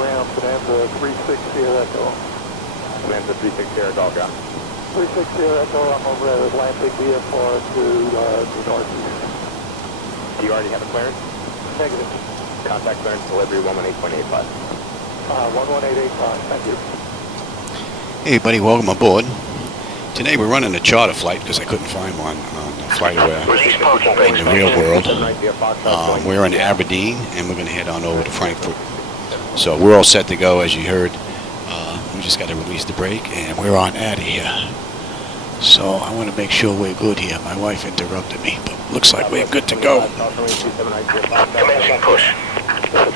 ground, Bonanza 360 Echo. Bonanza 360 Echo, all ground. 360 Echo, I'm over at Atlantic VFR to the northeast. Do you already have a clearance? Negative. Contact clearance delivery 118.85. 11885, thank you. Hey buddy, welcome aboard. Today we're running a charter flight because I couldn't find one on FlightAware in the real world. We're in Aberdeen and we're going to head on over to Frankfurt. So we're all set to go, as you heard. We just got to release the brake and we're on out of here. So I want to make sure we're good here. My wife interrupted me, but looks like we're good to go. Commencing push.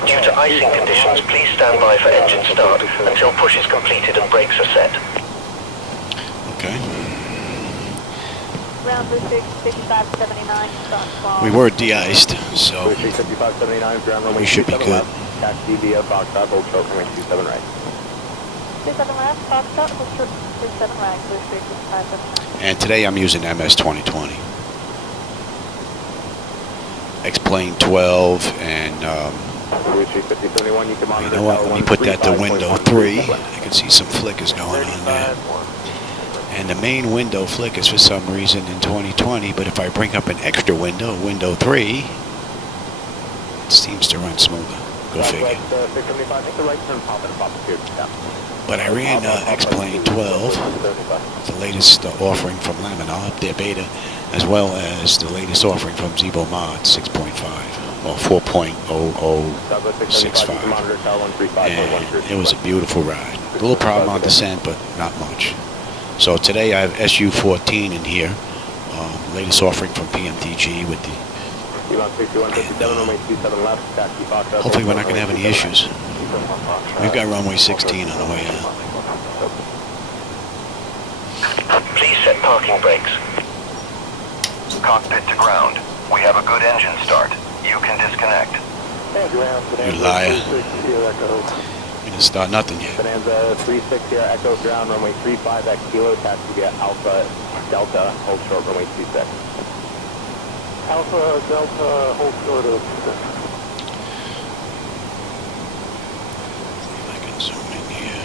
Due to icing conditions, please stand by for engine start until push is completed and brakes are set. Okay. Ground for 6579. We were de-iced, so 5579, we should be good. Taxi via Foxtrot, hold short, runway 27 right. 27 left, Foxtrot, hold short, 27 right, clear straight 6579. And today I'm using MS2020. X-Plane 12 and you know what, let me put that to window 3. I can see some flickers going on there. And the main window flickers for some reason in 2020, but if I bring up an extra window, window 3, it seems to run smoother. Go figure. But I ran X-Plane 12, the latest offering from Laminar, their beta, as well as the latest offering from Zibo Mod 6.5. Well, 4.0065, and it was a beautiful ride. A little problem on descent, but not much. So today I have SU-14 in here, latest offering from PMDG with the. Hopefully we're not going to have any issues. We've got runway 16 on the way out. Please set parking brakes. Cockpit to ground. We have a good engine start. You can disconnect. You liar. We didn't start nothing yet. Bonanza 360 Echo ground, runway 35 at Kilo, taxi via Alpha Delta, hold short, runway 26. Alpha Delta, hold short of 26. See if I can zoom in here.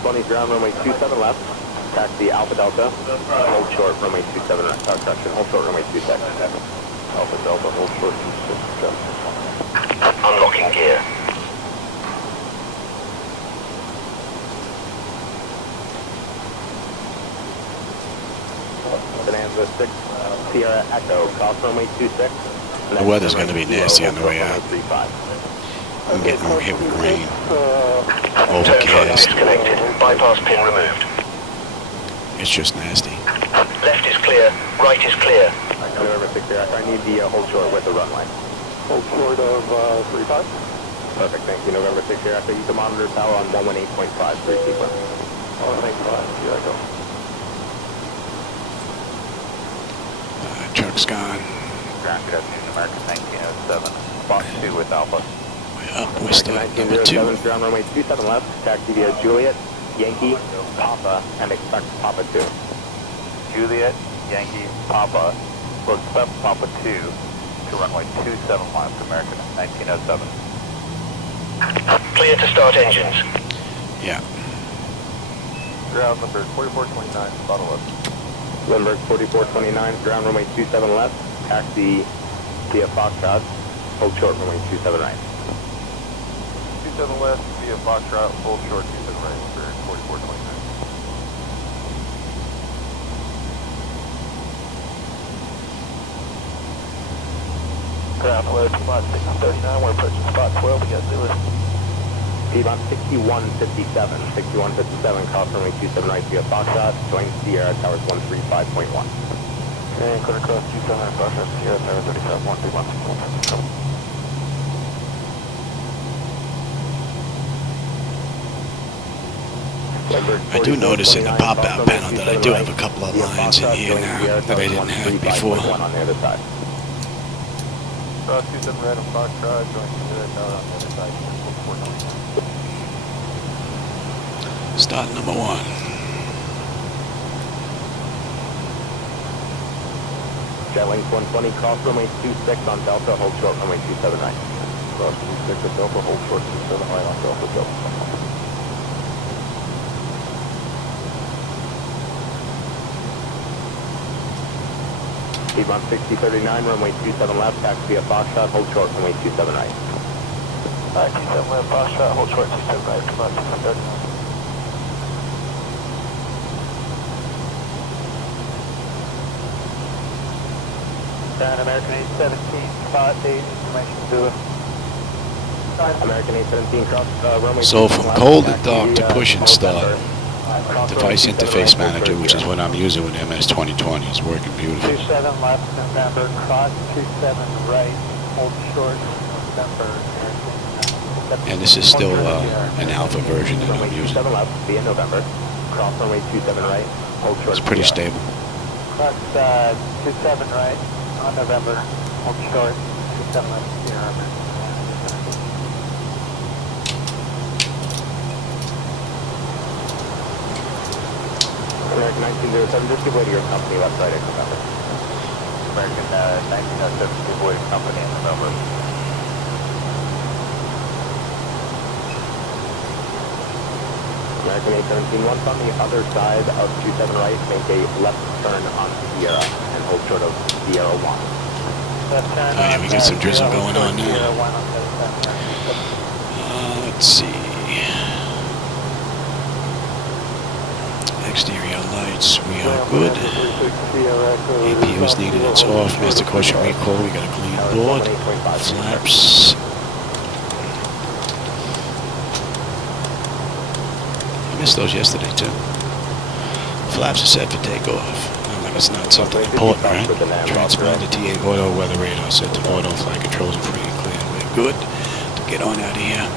20 ground, runway 27 left. Taxi Alpha Delta, hold short, runway 27 right. Correction, hold short, runway 26. Alpha Delta, hold short, 26. Unlocking gear. Bonanza 6 Sierra Echo, cross runway 26. The weather's going to be nasty on the way out. I'm getting hit with rain. Overcast. Disconnected. Bypass pin removed. It's just nasty. Left is clear. Right is clear. November 6 Sierra, I need the hold short with the runway. Hold short of 35. Perfect, thank you. November 6 Sierra, you can monitor power on 118.5, 3 sequence. 118.5, here I go. Truck's gone. Ground, good afternoon, American 1907. Box 2 with Alpha. We're up, we're still at number 2. Ground runway 27 left, taxi via Juliet, Yankee, Papa, and expect Papa 2. Juliet, Yankee, Papa, will expect Papa 2 to runway 27 left, American 1907. Clear to start engines. Yeah. Ground number 4429, bottom left. Lindbergh 4429, ground runway 27 left, taxi via Foxtrot, hold short runway 27 right. 27 left via Foxtrot, hold short 27 right for 4429. Ground left, Piedmont 639, we're approaching spot 12, we got Lewis. Piedmont 6157, 6157, cross runway 27 right via Foxtrot, join Sierra Towers 135.1. And clear cross 27 right, Foxtrot, Sierra Tower 35, 131. I do notice in the pop-out panel that I do have a couple of lines in here now that I didn't have before. On the other side. Cross 27 right on Foxtrot, join Sierra Tower on the other side. Start number 1. Jetlink 120, cross runway 26 on Delta, hold short runway 27 right. cross 26 at Delta, hold short 27 right on Delta, Delta. Piedmont 6039, runway 27 left, taxi via Foxtrot, hold short, runway 27 right. 27 left, Foxtrot, hold short 27 right, Piedmont 6039. American 817, spot 8, information to American 817, cross runway. So from cold and dark to push and start, device interface manager, which is what I'm using with MS2020, is working beautifully. 27 left, November, cross 27 right, hold short, November. And this is still an alpha version that I'm using. 27 left, via November, cross runway 27 right, hold short. It's pretty stable. Cross 27 right. On November, hold short, 27 left, American 1907, just give way to your company website in November. American 1907, give way to company in November. American 817, once on the other side of 27 right, make a left turn on Sierra and hold short of Sierra 1. Oh yeah, we got some drizzle going on now. Let's see. Exterior lights, we are good. APU is needed, it's off. Master caution recall, we got a clean board. Flaps. I missed those yesterday too. Flaps are set for takeoff. Like it's not something important, right? Transponder TA auto weather radar set to auto, flight controls are free and clear. We're good to get on out of here.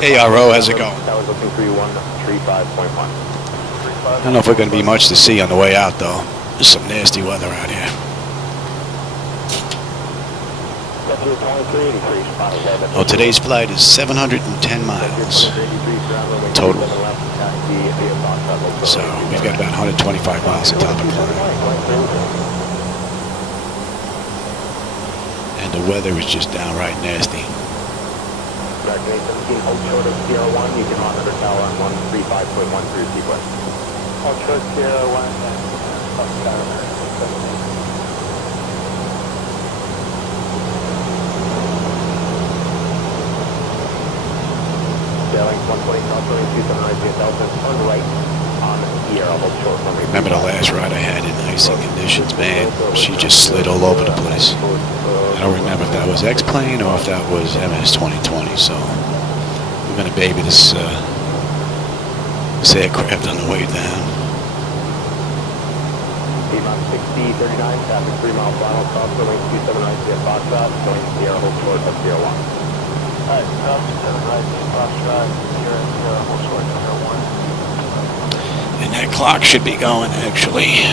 ARO, how's it going? I don't know if we're going to be much to see on the way out though. There's some nasty weather out here. Oh, today's flight is 710 miles total. So we've got about 125 miles of top of climb. And the weather is just downright nasty. American 817, hold short of Sierra 1, you can monitor tower on 135.1 through sequence. Hold short Sierra 1, Sailing 120 North, 27 right via Delta, turn right on Sierra, hold short. Remember the last ride I had in icy conditions, man? She just slid all over the place. I don't remember if that was X-Plane or if that was MS2020, so we're going to baby this aircraft on the way down. Piedmont 6039, traffic 3 mile final, cross runway 27 right via Foxtrot, going Sierra, hold short of Sierra 1. Alright, cross 27 right via Foxtrot, Sierra, hold short of Sierra 1. And that clock should be going, actually.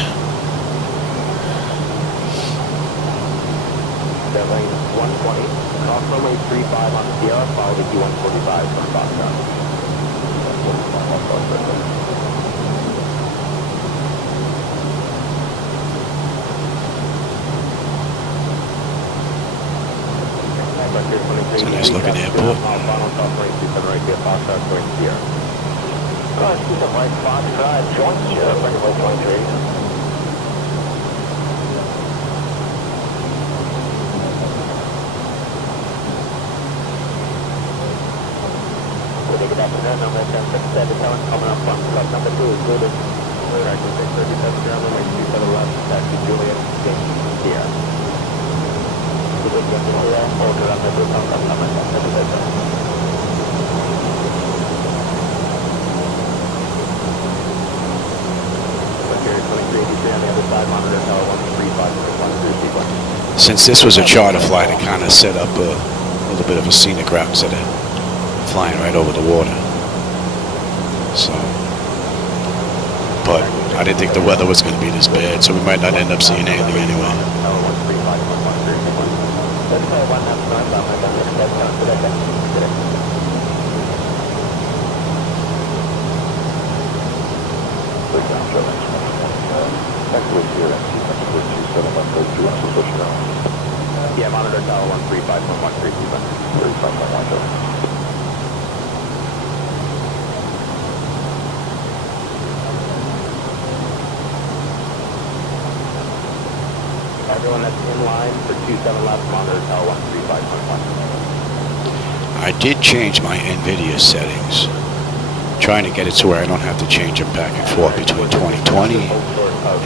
Sailing 120, cross runway 35 on Sierra, follow the Q145 from Foxtrot. It's a nice looking airport. Coming up on truck number 2 is good. Tractor 637 ground runway 27 left, taxi Juliet, Sierra. Since this was a charter flight, it kind of set up a little bit of a scenic route instead of flying right over the water. So, but I didn't think the weather was going to be this bad, so we might not end up seeing anything anyway. Yeah, monitor tower 135.13, 35.10. Everyone that's in line for 27 left, monitor tower 135.1. I did change my NVIDIA settings, trying to get it to where I don't have to change them back and forth between 2020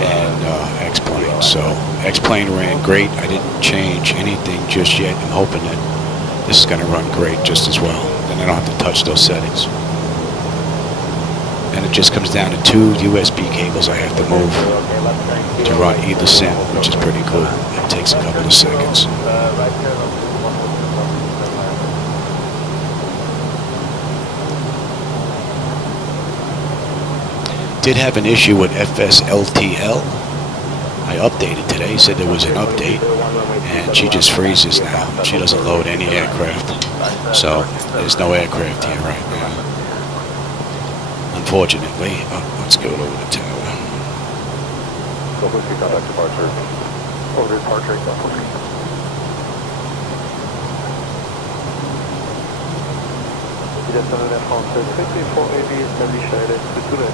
and X-Plane. So X-Plane ran great. I didn't change anything just yet. I'm hoping that this is going to run great just as well. Then I don't have to touch those settings. And it just comes down to 2 USB cables I have to move to run either sim, which is pretty cool. It takes a couple of seconds. Did have an issue with FSLTL. I updated today, said there was an update, and she just freezes now. She doesn't load any aircraft, so there's no aircraft here right now. Unfortunately, let's go over the tower. Over departure, Il a sonné la française, c'était pour aider la Michelle, c'est tout là.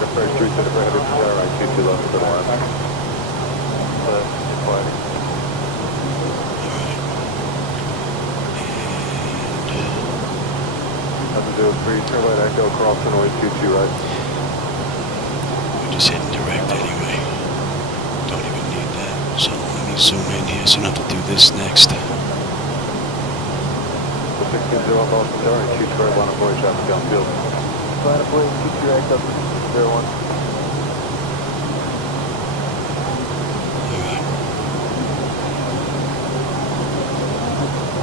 The first 3 to the right, right, 22 left to the left. Nothing to do with 3, turn right, echo, cross runway 22 right. We're just hitting direct anyway. Don't even need that. So let me zoom in here so I don't have to do this next. 16-0 Boston Tower, and shoot right, line of voyage, traffic downfield. Line of voyage, 2 direct up to 01.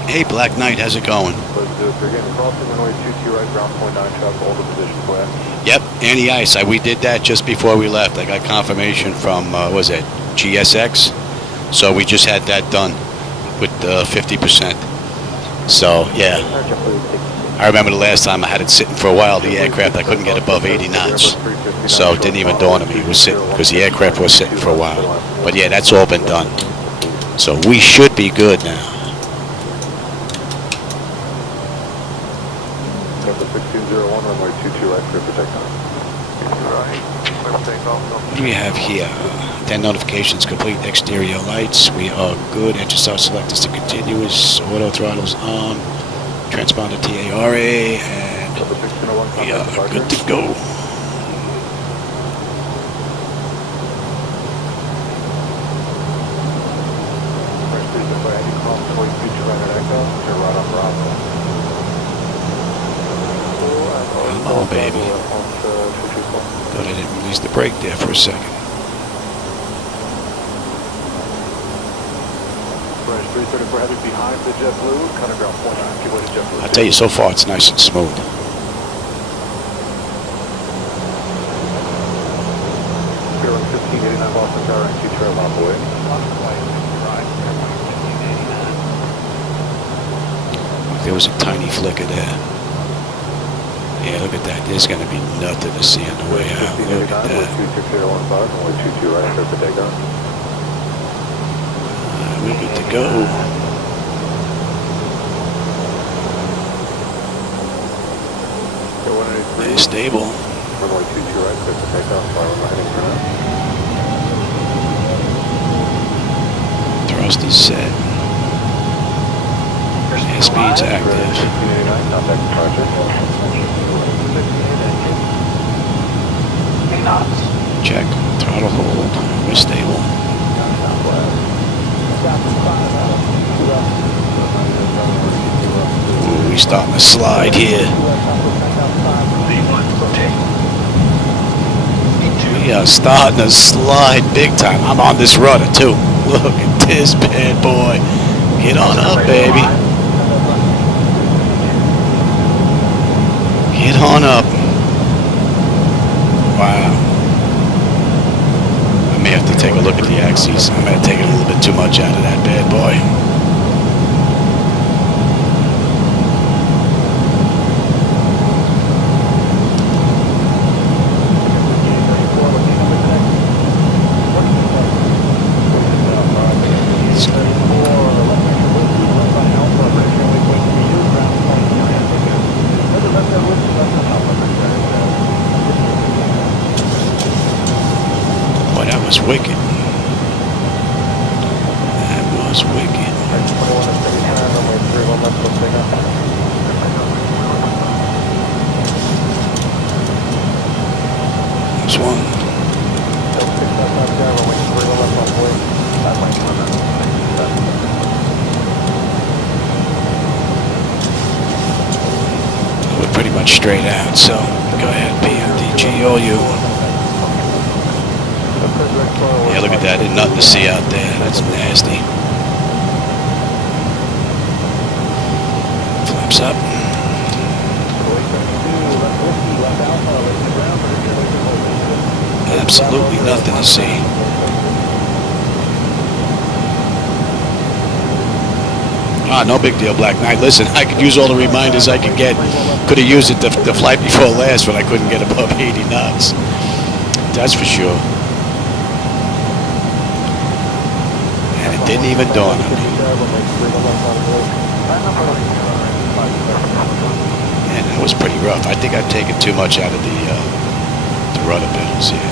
Hey, Black Knight, how's it going? Let's do it. They're getting crossing runway 22 right, ground point 9 traffic, all the positions for that. Yep, anti-ice. We did that just before we left. I got confirmation from, was it GSX? So we just had that done with 50%. So, yeah. I remember the last time I had it sitting for a while, the aircraft, I couldn't get above 80 knots. So it didn't even dawn on me. It was sitting, because the aircraft was sitting for a while. But yeah, that's all been done. So we should be good now. Number 1601, runway 22 right, clear for takeoff. Right, clear for takeoff. What do we have here? 10 notifications complete, exterior lights. We are good. Engine start selectors to continuous. Auto throttles on. Transponder TARA. And we are good to go. Come on, baby. Thought I didn't release the brake there for a second. Behind the JetBlue, kind of ground point, keep away to JetBlue. I'll tell you, so far it's nice and smooth. Bureau 1589 Boston Tower and Q trail off away. There was a tiny flicker there. Yeah, look at that. There's going to be nothing to see on the way out. Look at that. 22 right, clear for takeoff. We're good to go. It's stable. Runway 22 right, clear for takeoff. Runway heading for now. Thrust is set. Airspeed's active. 1589, contact departure. Check. Throttle hold. We're stable. Ooh, we starting to slide here. We are starting to slide big time. I'm on this rudder too. Look at this bad boy. Get on up, baby. Get on up. Wow. I may have to take a look at the axes. I may have taken a little bit too much out of that bad boy. was wicked. That was wicked. There's one. We're pretty much straight out, so go ahead, PMDG, all you. Yeah, look at that. There's nothing to see out there. That's nasty. Flaps up. Absolutely nothing to see. Ah, no big deal, Black Knight. Listen, I could use all the reminders I could get. Could have used it the flight before last, but I couldn't get above 80 knots. That's for sure. And it didn't even dawn on me. Man, that was pretty rough. I think I've taken too much out of the rudder pedals here.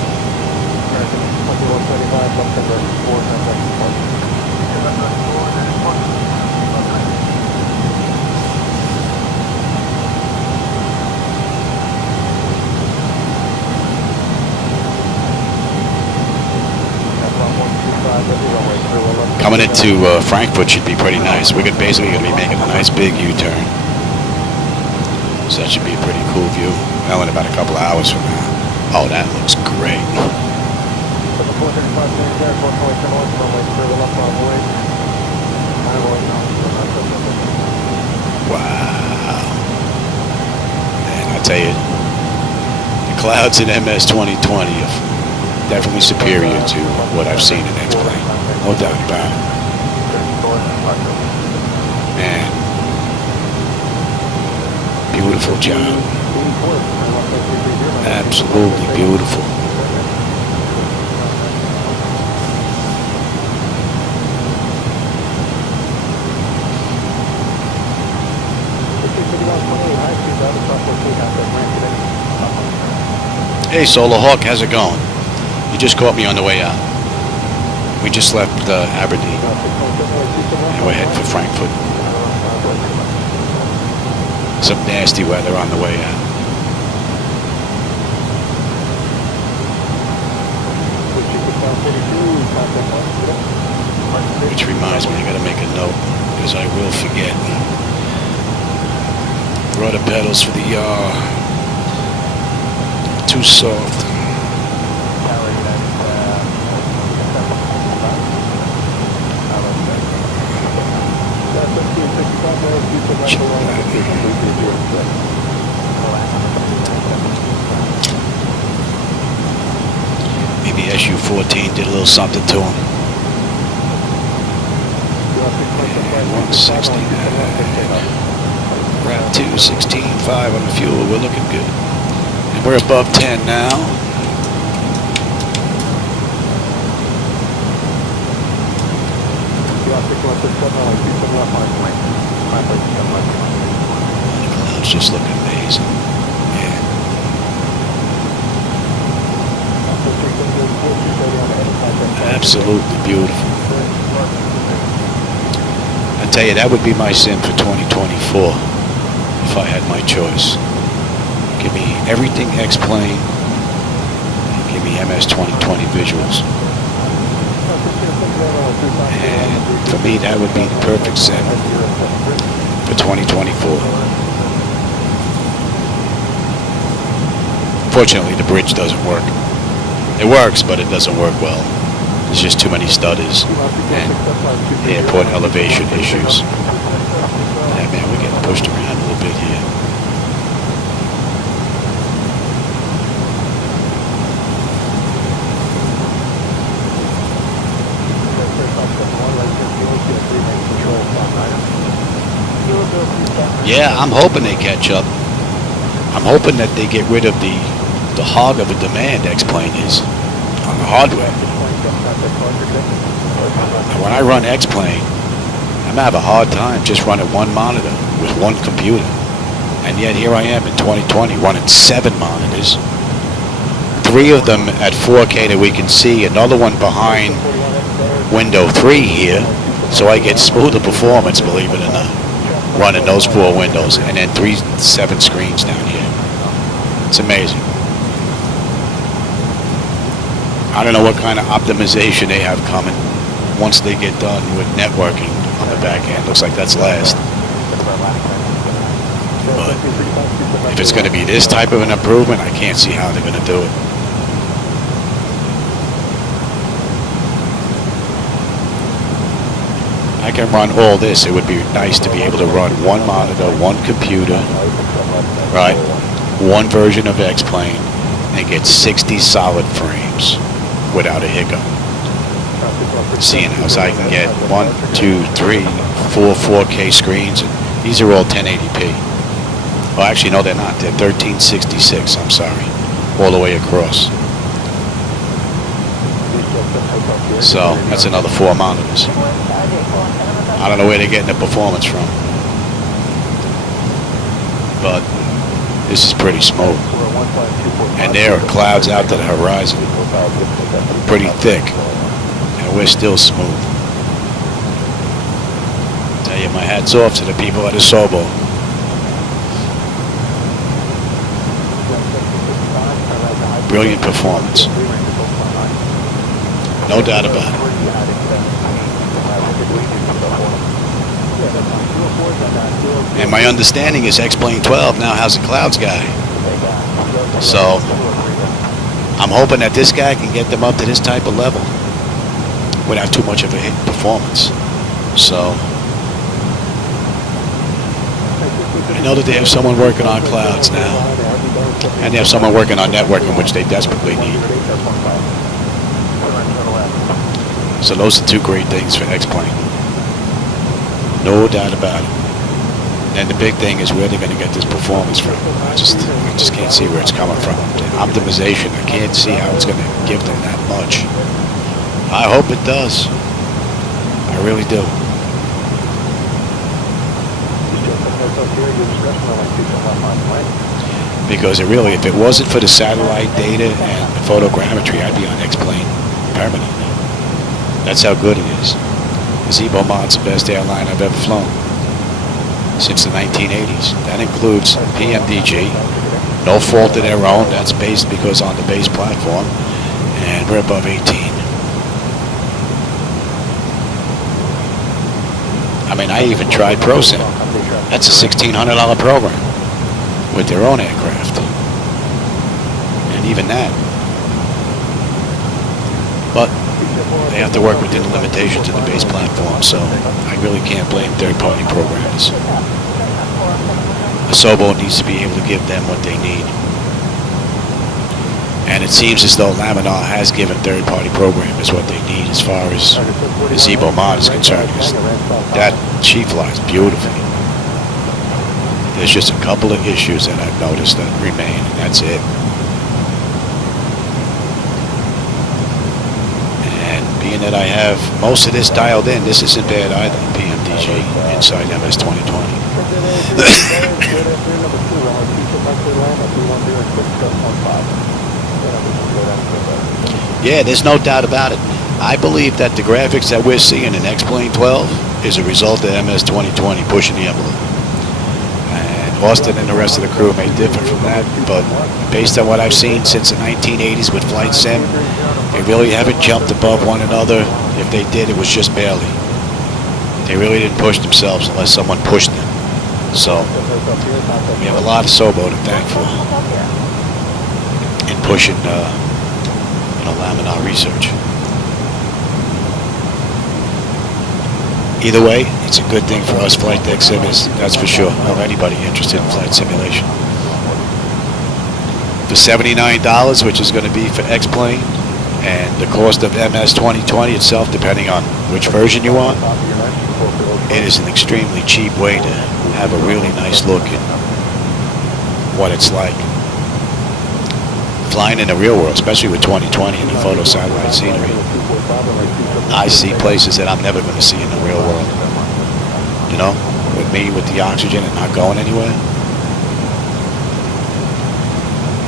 Coming into Frankfurt should be pretty nice. We're basically going to be making a nice big U-turn. So that should be a pretty cool view. Well, in about a couple of hours from now. Oh, that looks great. Wow. And I tell you, the clouds in MS2020 are definitely superior to what I've seen in X-Plane. No doubt about it. Man. Beautiful job. Absolutely beautiful. Hey, Solar Hawk, how's it going? You just caught me on the way out. We just left Aberdeen, and we're heading for Frankfurt. Some nasty weather on the way out. Which reminds me, I gotta make a note, because I will forget. Rudder pedals for the too soft. Maybe SU-14 did a little something to him. 169. RATPU 16.5 on the fuel. We're looking good. And we're above 10 now. The clouds just look amazing. Yeah. Absolutely beautiful. I tell you, that would be my sin for 2024 if I had my choice. Give me everything X-Plane, and give me MS2020 visuals. And for me, that would be the perfect sin for 2024. Fortunately, the bridge doesn't work. It works, but it doesn't work well. There's just too many stutters and airport elevation issues. Yeah, man, we're getting pushed around a little bit here. Yeah, I'm hoping they catch up. I'm hoping that they get rid of the hog of a demand X-Plane is on the hardware. Now, when I run X-Plane, I'm gonna have a hard time just running one monitor with one computer. And yet here I am in 2020 running 7 monitors. 3 of them at 4K that we can see, another one behind window 3 here, so I get smoother performance, believe it or not, running those 4 windows, and then 7 screens down here. It's amazing. I don't know what kind of optimization they have coming once they get done with networking on the back end. Looks like that's last. But if it's going to be this type of an improvement, I can't see how they're going to do it. I can run all this. It would be nice to be able to run one monitor, one computer, right? One version of X-Plane, and get 60 solid frames without a hiccup. Seeing as I can get 1, 2, 3, 4 4K screens, and these are all 1080p. Well, actually, no, they're not. They're 1366. I'm sorry, all the way across. So that's another 4 monitors. I don't know where they're getting the performance from, but this is pretty smooth. And there are clouds out to the horizon, pretty thick, and we're still smooth. Tell you, my hat's off to the people at Asobo. Brilliant performance. No doubt about it. And my understanding is X-Plane 12 now has a clouds guy. So I'm hoping that this guy can get them up to this type of level without too much of a hit performance. So I know that they have someone working on clouds now, and they have someone working on networking, which they desperately need. So those are 2 great things for X-Plane. No doubt about it. And the big thing is where they're going to get this performance from. I just can't see where it's coming from. The optimization, I can't see how it's going to give them that much. I hope it does. I really do. Because it really, if it wasn't for the satellite data and the photogrammetry, I'd be on X-Plane permanently. That's how good it is. The Zebo Mod's the best airline I've ever flown since the 1980s. That includes PMDG, no fault of their own. That's based because on the base platform, and we're above 18. I mean, I even tried ProSim. That's a $1,600 program with their own aircraft, and even that. But they have to work within the limitations of the base platform, so I really can't blame third-party programmers. Asobo needs to be able to give them what they need. And it seems as though Laminar has given third-party programmers what they need as far as the Zebo Mod is concerned. That she flies beautifully. There's just a couple of issues that I've noticed that remain, and that's it. Being that I have most of this dialed in, this isn't bad either, PMDG inside MS2020. Yeah, there's no doubt about it. I believe that the graphics that we're seeing in X-Plane 12 is a result of MS2020 pushing the envelope. And Austin and the rest of the crew may differ from that, but based on what I've seen since the 1980s with Flight Sim, they really haven't jumped above one another. If they did, it was just barely. They really didn't push themselves unless someone pushed them. So we have a lot of Sobo to thank for in pushing, Laminar research. Either way, it's a good thing for us Flightdeck Simmers, that's for sure, or anybody interested in flight simulation. For $79, which is going to be for X-Plane, and the cost of MS2020 itself, depending on which version you want, it is an extremely cheap way to have a really nice look at what it's like flying in the real world, especially with 2020 and the photo satellite scenery. I see places that I'm never going to see in the real world. You know, with me with the oxygen and not going anywhere.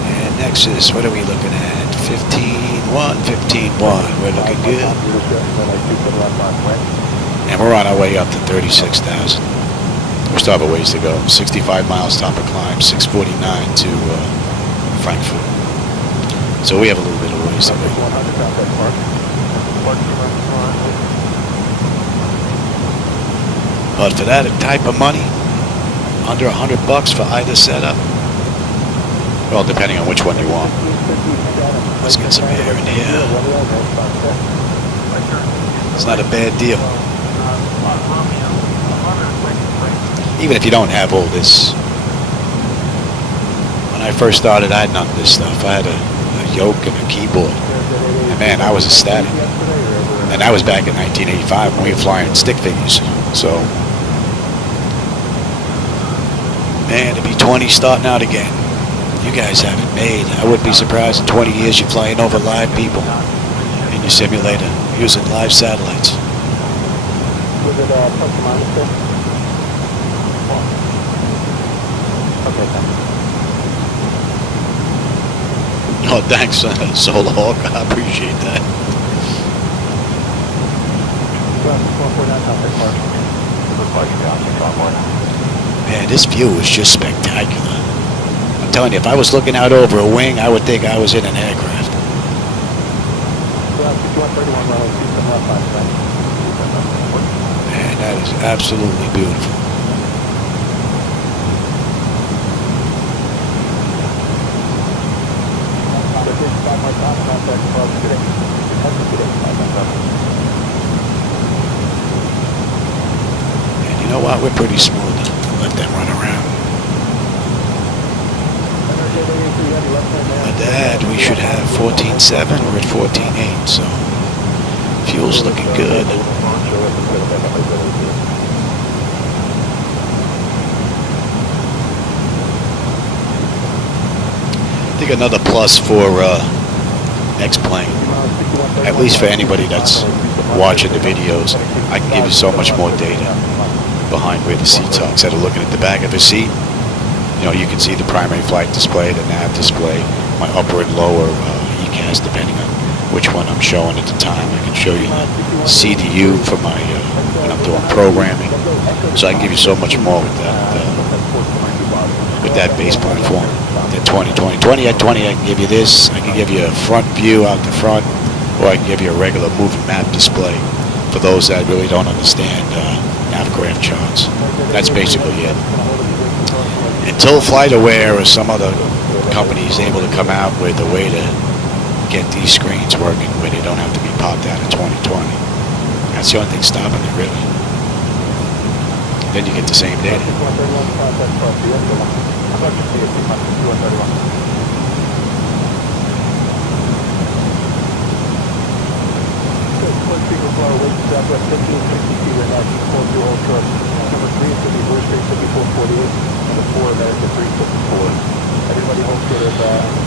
And next is, what are we looking at? 15-1, 15-1. We're looking good. And we're on our way up to 36,000. We still have a ways to go. 65 miles top of climb, 649 to Frankfurt. So we have a little bit of ways to go. But for that type of money, under $100 for either setup, well, depending on which one you want. Let's get some air in here. It's not a bad deal. Even if you don't have all this. When I first started, I had none of this stuff. I had a yoke and a keyboard. And man, I was ecstatic. And that was back in 1985 when we were flying stick figures. So, man, to be 20 starting out again. You guys have it made. I wouldn't be surprised in 20 years you're flying over live people in your simulator using live satellites. Was it plus or minus there? Okay, thanks. Oh, thanks, Solar Hawk. I appreciate that. Man, this view is just spectacular. I'm telling you, if I was looking out over a wing, I would think I was in an aircraft. Man, that is absolutely beautiful. And you know what? We're pretty smooth. Let them run around. At that, we should have 14.7. We're at 14.8, so fuel's looking good. I think another plus for next plane, at least for anybody that's watching the videos, I can give you so much more data behind where the seats are. Instead of looking at the back of the seat, you know, you can see the primary flight display, the nav display, my upper and lower ECAS, depending on which one I'm showing at the time. I can show you the CDU for my when I'm doing programming. So I can give you so much more with that base platform. The 20 at 20, I can give you this. I can give you a front view out the front, or I can give you a regular moving map display for those that really don't understand navgraph charts. That's basically it. Until FlightAware or some other company is able to come out with a way to get these screens working where they don't have to be popped out of 2020. That's the only thing stopping it, really. Then you get the same data.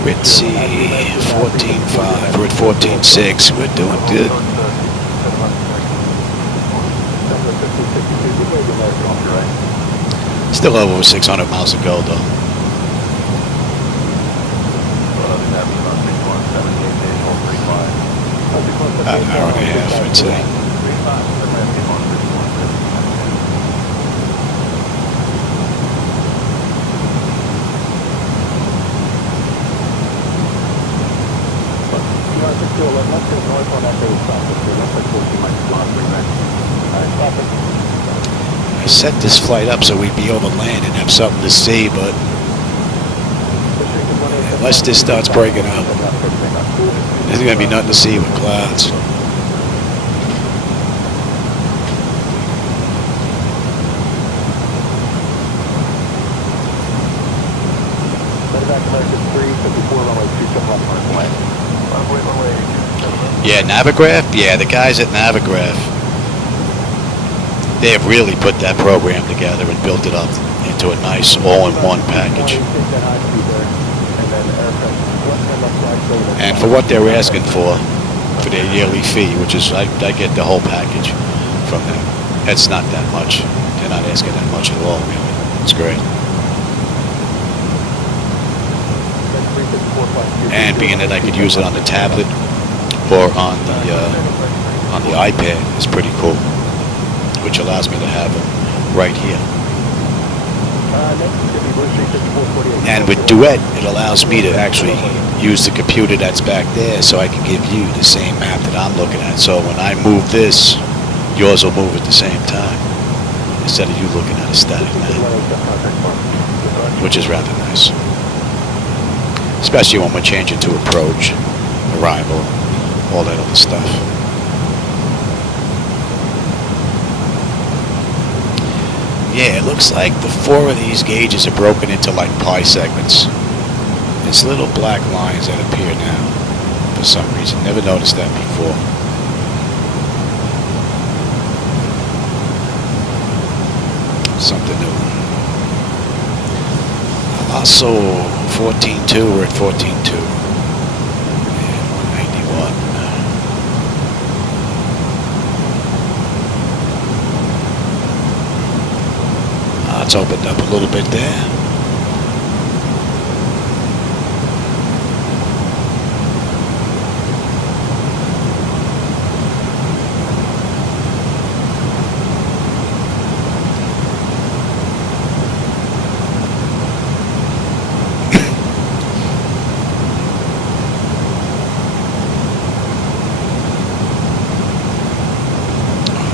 Let's see, 14.5, we're at 14.6, we're doing good. Still over 600 miles to go, though. About an hour and a half, I'd say. I set this flight up so we'd be over land and have something to see, but unless this starts breaking up, there's going to be nothing to see with clouds. Yeah, Navigraph? Yeah, the guys at Navigraph, they have really put that program together and built it up into a nice all-in-one package. And for what they're asking for their yearly fee, which is, I get the whole package from them. That's not that much. They're not asking that much at all, really. It's great. And being that I could use it on the tablet or on the iPad is pretty cool, which allows me to have them right here. And with Duet, it allows me to actually use the computer that's back there, so I can give you the same map that I'm looking at. So when I move this, yours will move at the same time, instead of you looking at a static map, which is rather nice. Especially when we're changing to approach, arrival, all that other stuff. Yeah, it looks like the 4 of these gauges are broken into like pie segments. There's little black lines that appear now for some reason. Never noticed that before. Something new. Also, 14.2, we're at 14.2. And 191. It's opened up a little bit there.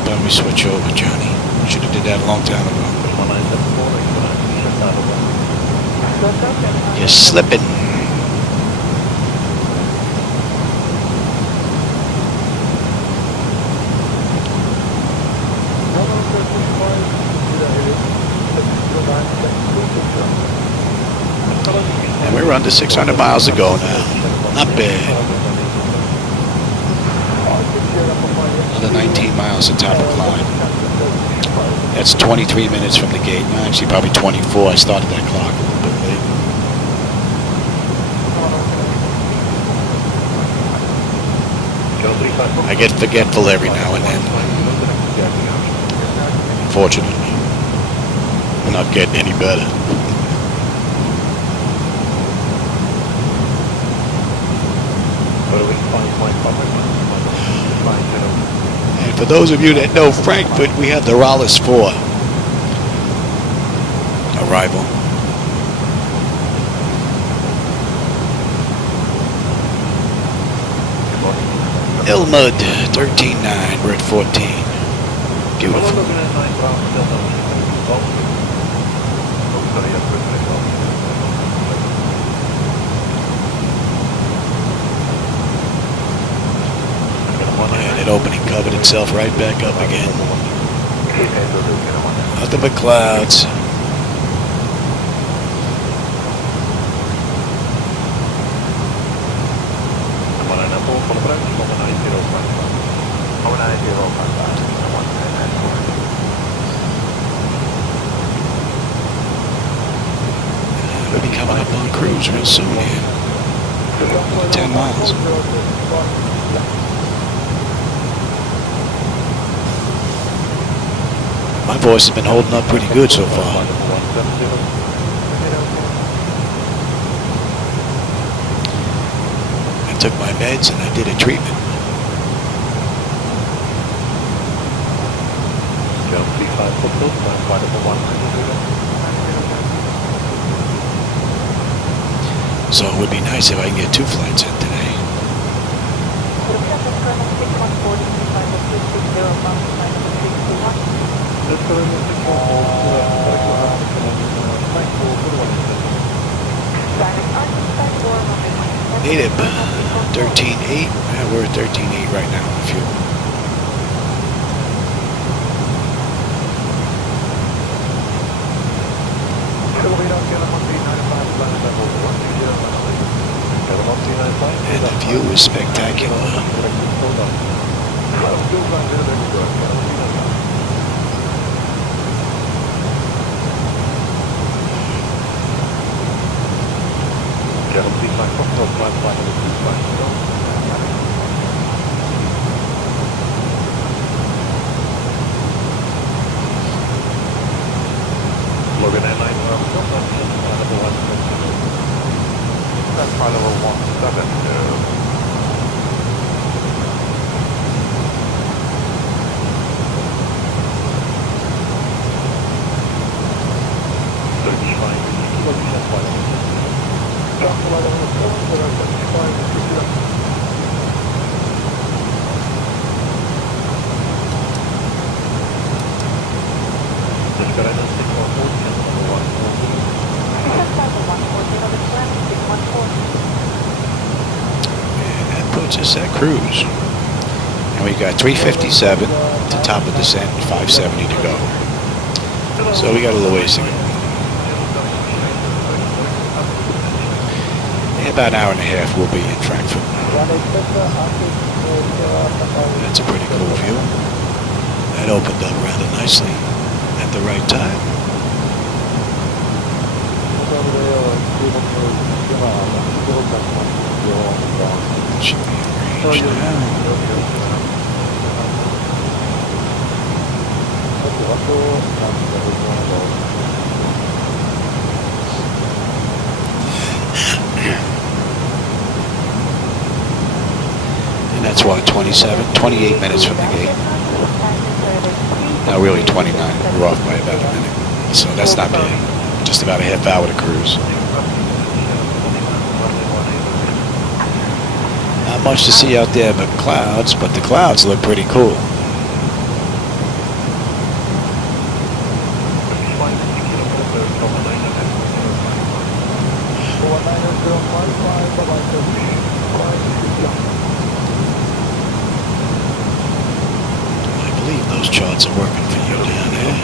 But we switch over, Johnny. Should have did that a long time ago. You're slipping. And we're under 600 miles to go now. Not bad. Another 19 miles to top of climb. That's 23 minutes from the gate. No, actually, probably 24. I started that clock a little bit late. I get forgetful every now and then. Unfortunately, I'm not getting any better. And for those of you that know Frankfurt, we have the Raleigh 4 arrival. Ilmud 13.9, we're at 14. Beautiful. And it opening covered itself right back up again. Nothing but clouds. We'll be coming up on cruise real soon here. 10 miles. My voice has been holding up pretty good so far. I took my meds and I did a treatment. So it would be nice if I can get 2 flights in today. Native 13.8. Yeah, we're at 13.8 right now on fuel. And the view is spectacular. cruise. And we've got 357 to top of descent, 570 to go. So we got a little ways to go. In about an hour and a half, we'll be in Frankfurt. That's a pretty cool view. That opened up rather nicely at the right time. Should be arranged now. And that's what, 28 minutes from the gate. Now really 29, we're off by about a minute. So that's not bad, just about a half hour to cruise. Not much to see out there but clouds, but the clouds look pretty cool. I believe those charts are working for you down there.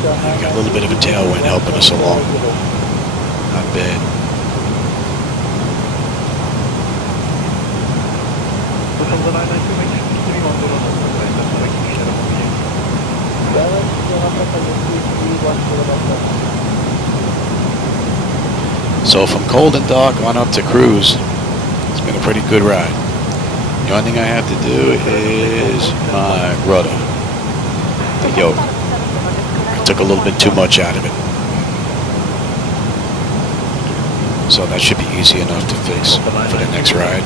We got a little bit of a tailwind helping us along. Not bad. So from cold and dark on up to cruise, it's been a pretty good ride. The only thing I have to do is my rudder, the yoke. I took a little bit too much out of it. So that should be easy enough to fix for the next ride.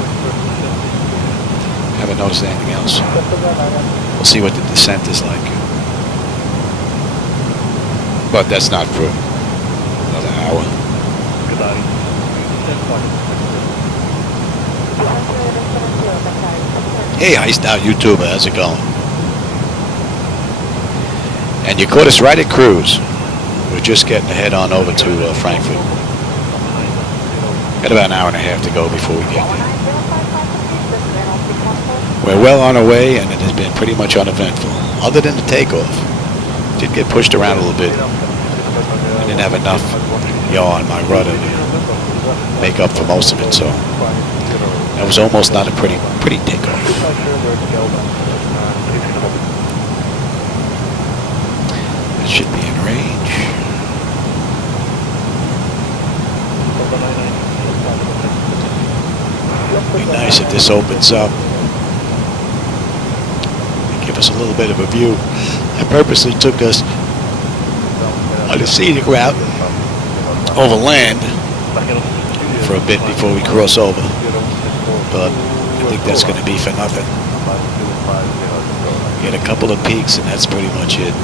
Haven't noticed anything else. We'll see what the descent is like. But that's not for another hour. Hey, Iced Out YouTuber, how's it going? And you caught us right at cruise. We're just getting to head on over to Frankfurt. Got about an hour and a half to go before we get there. We're well on our way, and it has been pretty much uneventful, other than the takeoff. Did get pushed around a little bit. I didn't have enough yaw on my rudder to make up for most of it, so that was almost not a pretty takeoff. It should be in range. It'd be nice if this opens up and give us a little bit of a view. I purposely took us on a scenic route over land for a bit before we cross over, but I think that's going to be for nothing. Get a couple of peaks and that's pretty much it.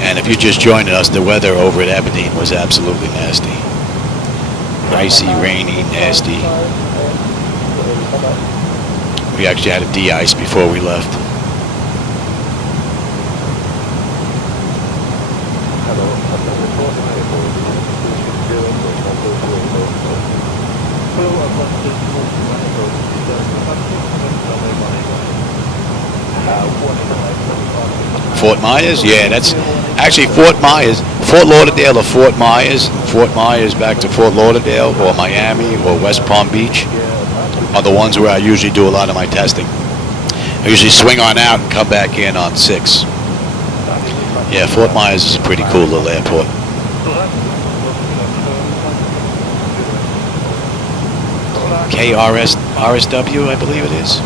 And if you're just joining us, the weather over at Aberdeen was absolutely nasty. Icy, rainy, nasty. We actually had a de-ice before we left. Fort Myers? Yeah, that's actually Fort Myers. Fort Lauderdale or Fort Myers. Fort Myers back to Fort Lauderdale or Miami or West Palm Beach are the ones where I usually do a lot of my testing. I usually swing on out and come back in on 6. Yeah, Fort Myers is a pretty cool little airport. RSW, I believe it is.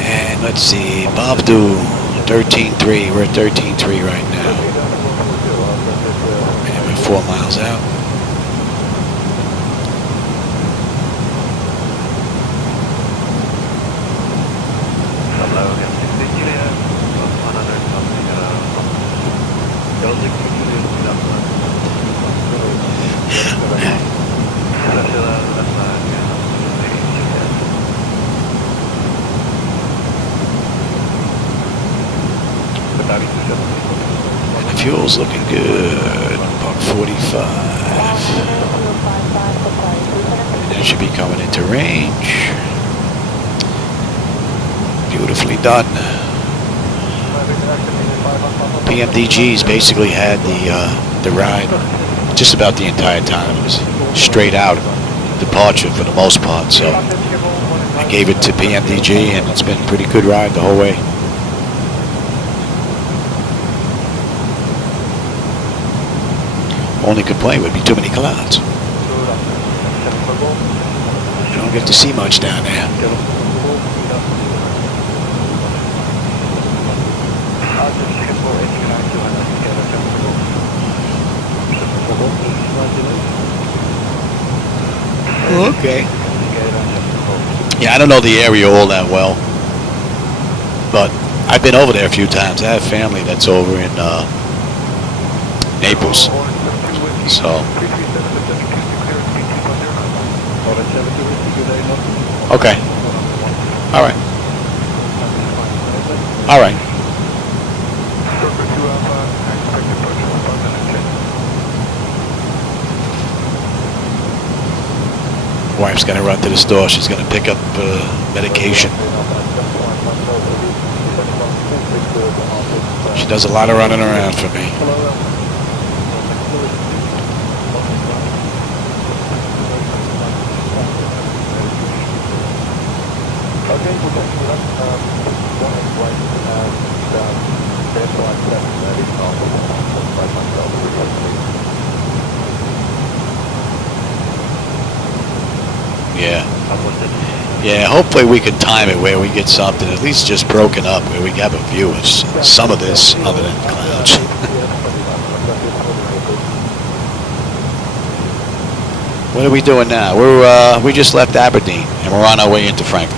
And let's see, Bobdu, 13.3. We're at 13.3 right now. And we're 4 miles out. And the fuel's looking good. Buck 45. And it should be coming into range. Beautifully done. PMDG's basically had the ride just about the entire time. It was straight out departure for the most part, so I gave it to PMDG and it's been a pretty good ride the whole way. Only complaint would be too many clouds. You don't get to see much down there. Okay. Yeah, I don't know the area all that well, but I've been over there a few times. I have family that's over in Naples, so. Okay. All right. All right. Wife's gonna run to the store. She's gonna pick up medication. She does a lot of running around for me. Yeah. Yeah, hopefully we can time it where we get something at least just broken up, where we have a view of some of this other than clouds. What are we doing now? We just left Aberdeen and we're on our way into Frankfurt.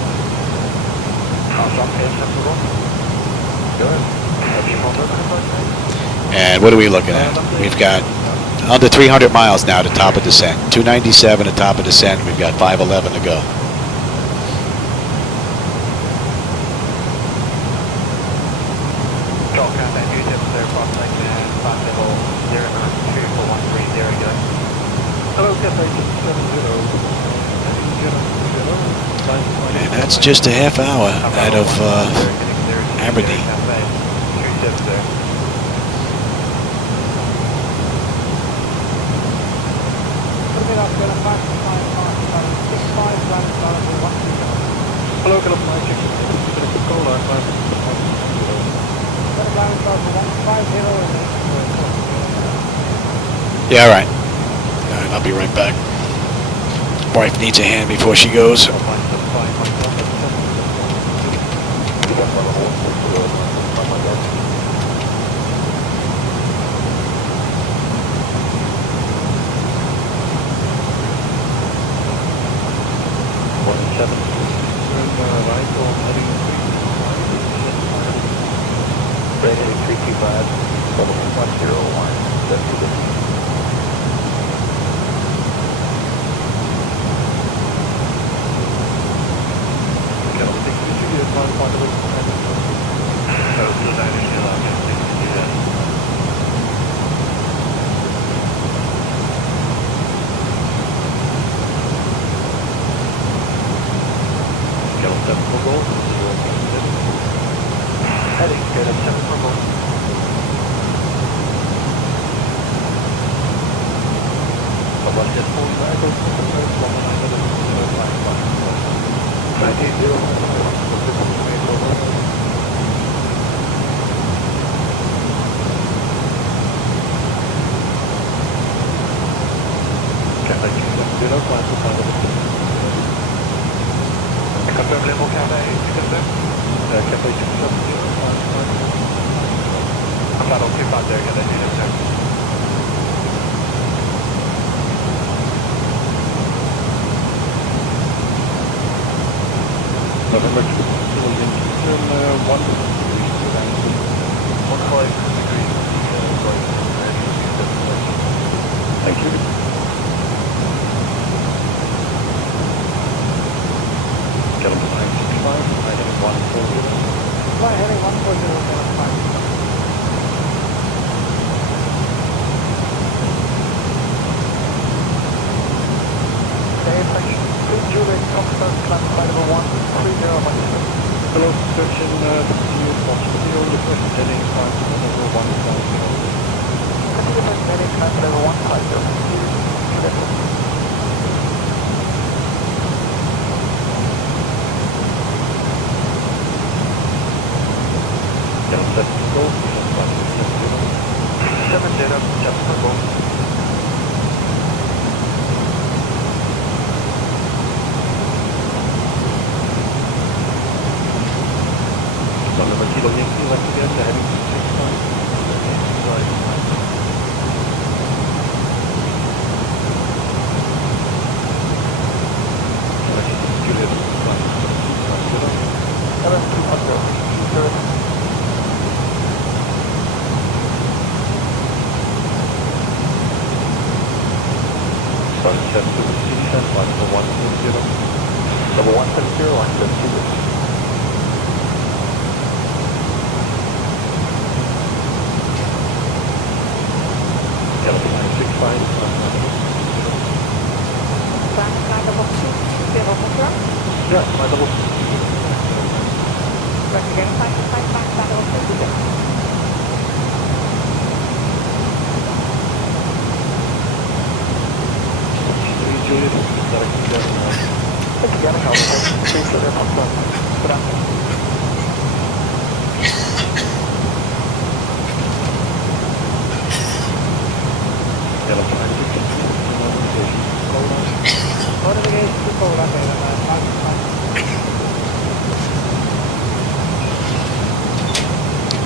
And what are we looking at? We've got under 300 miles now to top of descent. 297 to top of descent. We've got 511 to go. And that's just a half hour out of Aberdeen. Yeah, all right. All right, I'll be right back. Wife needs a hand before she goes.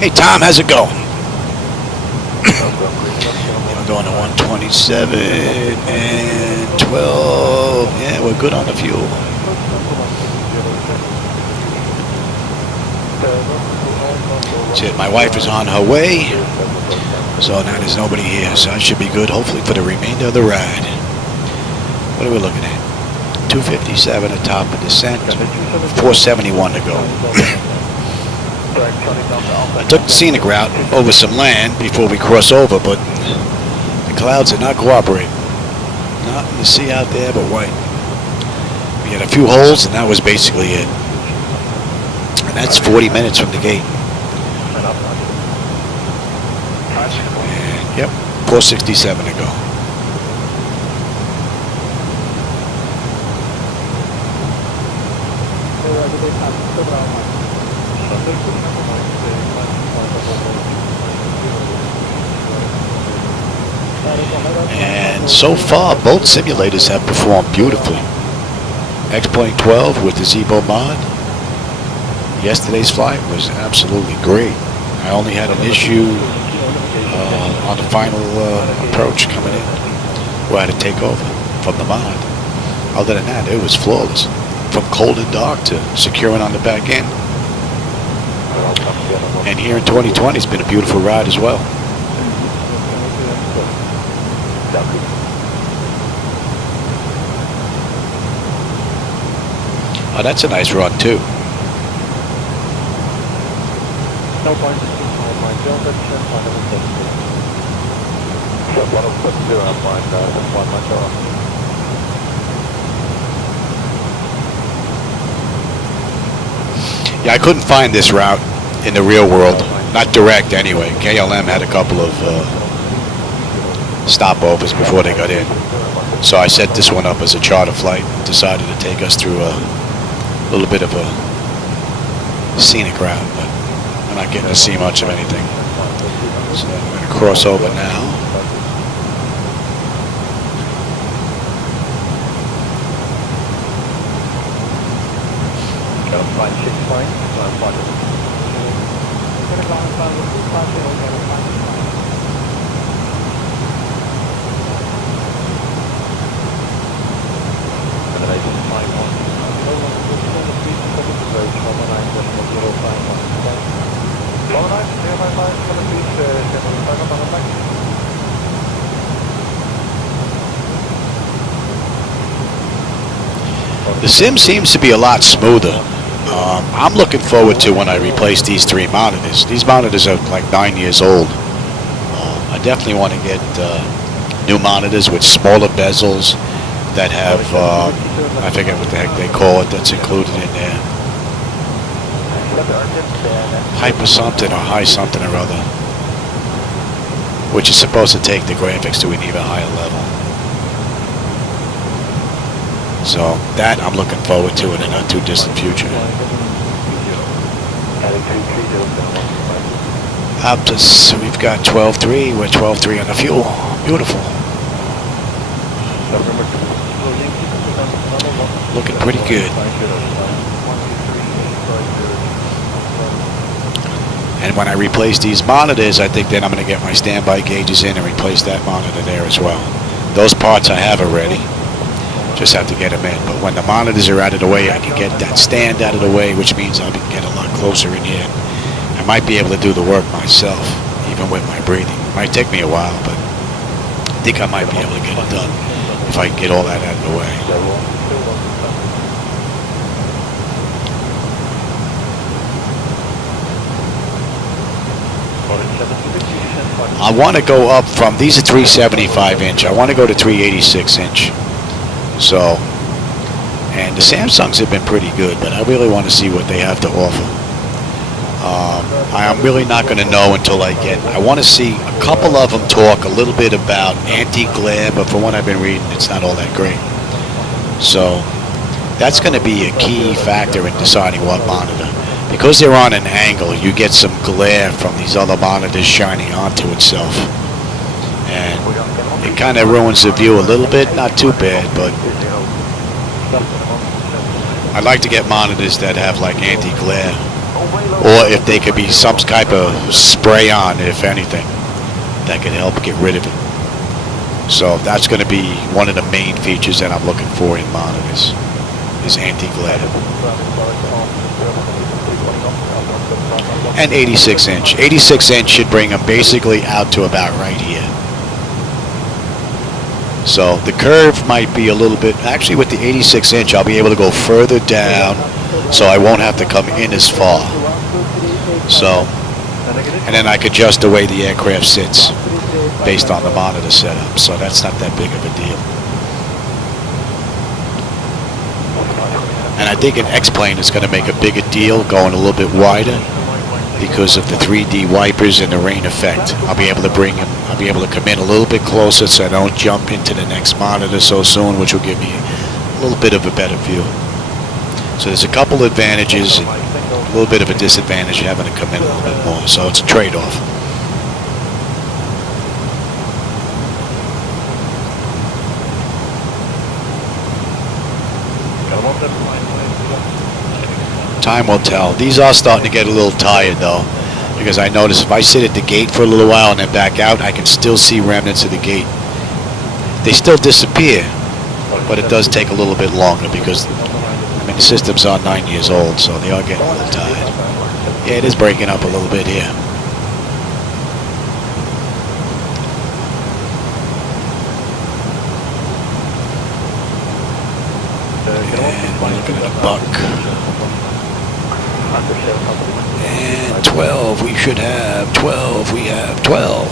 Hey Tom, how's it going? We're going to 127 and 12. Yeah, we're good on the fuel. That's it. My wife is on her way, so now there's nobody here, so I should be good hopefully for the remainder of the ride. What are we looking at? 257 atop of descent, 471 to go. I took the scenic route over some land before we cross over, but the clouds did not cooperate. Nothing to see out there but white. We had a few holes, and that was basically it. And that's 40 minutes from the gate. And, yep, 467 to go. And so far, both simulators have performed beautifully. X-Plane 12 with the Zebo mod. Yesterday's flight was absolutely great. I only had an issue on the final approach coming in, where I had to take over from the mod. Other than that, it was flawless. From cold and dark to securing on the back end. And here in 2020, it's been a beautiful ride as well. Oh, that's a nice run too. Yeah, I couldn't find this route in the real world. Not direct anyway. KLM had a couple of stopovers before they got in. So I set this one up as a charter flight. Decided to take us through a little bit of a scenic route, but I'm not getting to see much of anything. So I'm going to cross over now. The sim seems to be a lot smoother. I'm looking forward to when I replace these three monitors. These monitors are like 9 years old. I definitely want to get new monitors with smaller bezels that have, I forget what the heck they call it, that's included in there. hyper something or high something or other, which is supposed to take the graphics to an even higher level. So that I'm looking forward to in a not too distant future. Up to, so we've got 12.3, we're 12.3 on the fuel. Beautiful. Looking pretty good. And when I replace these monitors, I think then I'm going to get my standby gauges in and replace that monitor there as well. Those parts I have already. Just have to get them in. But when the monitors are out of the way, I can get that stand out of the way, which means I'll get a lot closer in here. I might be able to do the work myself, even with my breathing. It might take me a while, but I think I might be able to get it done if I can get all that out of the way. I want to go up from, these are 375 inch, I want to go to 386 inch. So, and the Samsungs have been pretty good, but I really want to see what they have to offer. I'm really not going to know until I want to see a couple of them talk a little bit about anti-glare, but from what I've been reading, it's not all that great. So, that's going to be a key factor in deciding what monitor. Because they're on an angle, you get some glare from these other monitors shining onto itself. And it kind of ruins the view a little bit, not too bad, but I'd like to get monitors that have like anti-glare, or if they could be some type of spray on, if anything, that could help get rid of it. So that's going to be one of the main features that I'm looking for in monitors, is anti-glare. And 86 inch. 86 inch should bring them basically out to about right here. So the curve might be a little bit, actually with the 86 inch I'll be able to go further down, so I won't have to come in as far. So, and then I could adjust the way the aircraft sits based on the monitor setup, so that's not that big of a deal. And I think an X-plane is going to make a bigger deal going a little bit wider because of the 3D wipers and the rain effect. I'll be able to I'll be able to come in a little bit closer so I don't jump into the next monitor so soon, which will give me a little bit of a better view. So there's a couple advantages and a little bit of a disadvantage having to come in a little bit more. So it's a trade-off. Time will tell. These are starting to get a little tired though, because I notice if I sit at the gate for a little while and then back out, I can still see remnants of the gate. They still disappear, but it does take a little bit longer because, I mean, the systems are 9 years old, so they are getting a little tired. Yeah, it is breaking up a little bit here. And we're looking at a buck. And 12, we should have 12, we have 12.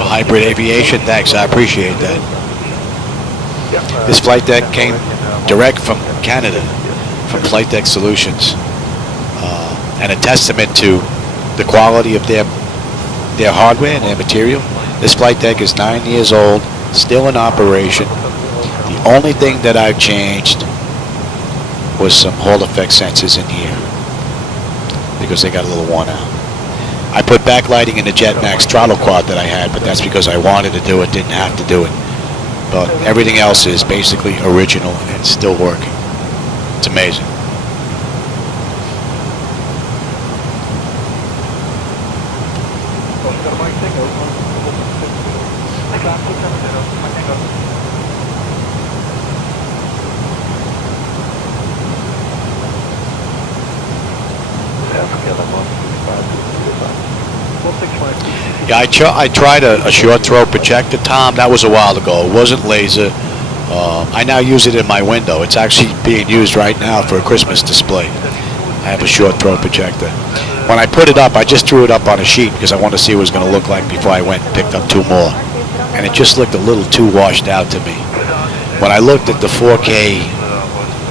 Hybrid Aviation, thanks, I appreciate that. This flight deck came direct from Canada, from Flightdeck Solutions, and a testament to the quality of their hardware and their material. This flight deck is 9 years old, still in operation. The only thing that I've changed was some Hall effect sensors in here because they got a little worn out. I put backlighting in the Jetmax throttle quad that I had, but that's because I wanted to do it, didn't have to do it. But everything else is basically original and still working. It's amazing. Yeah, I tried a short throw projector, Tom. That was a while ago. It wasn't laser. I now use it in my window. It's actually being used right now for a Christmas display. I have a short throw projector. When I put it up, I just threw it up on a sheet because I wanted to see what it was going to look like before I went and picked up 2 more. And it just looked a little too washed out to me. When I looked at the 4K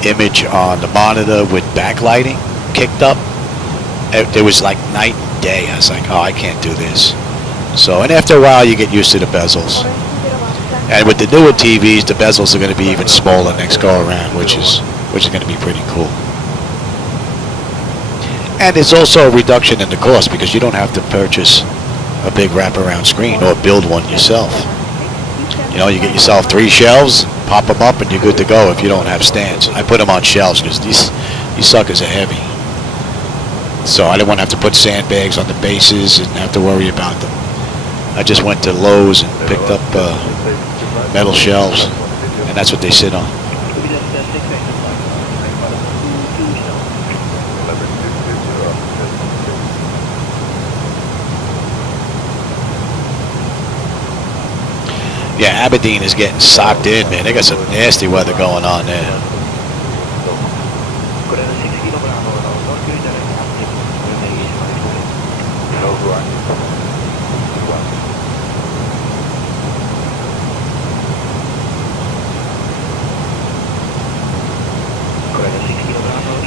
image on the monitor with backlighting kicked up, it was like night and day. I was like, oh, I can't do this. So, and after a while, you get used to the bezels. And with the newer TVs, the bezels are going to be even smaller next go around, which is going to be pretty cool. And it's also a reduction in the cost because you don't have to purchase a big wraparound screen or build one yourself. You know, you get yourself 3 shelves, pop them up, and you're good to go if you don't have stands. I put them on shelves because these suckers are heavy. So I didn't want to have to put sandbags on the bases and have to worry about them. I just went to Lowe's and picked up metal shelves, and that's what they sit on. Yeah, Aberdeen is getting socked in, man. They got some nasty weather going on there.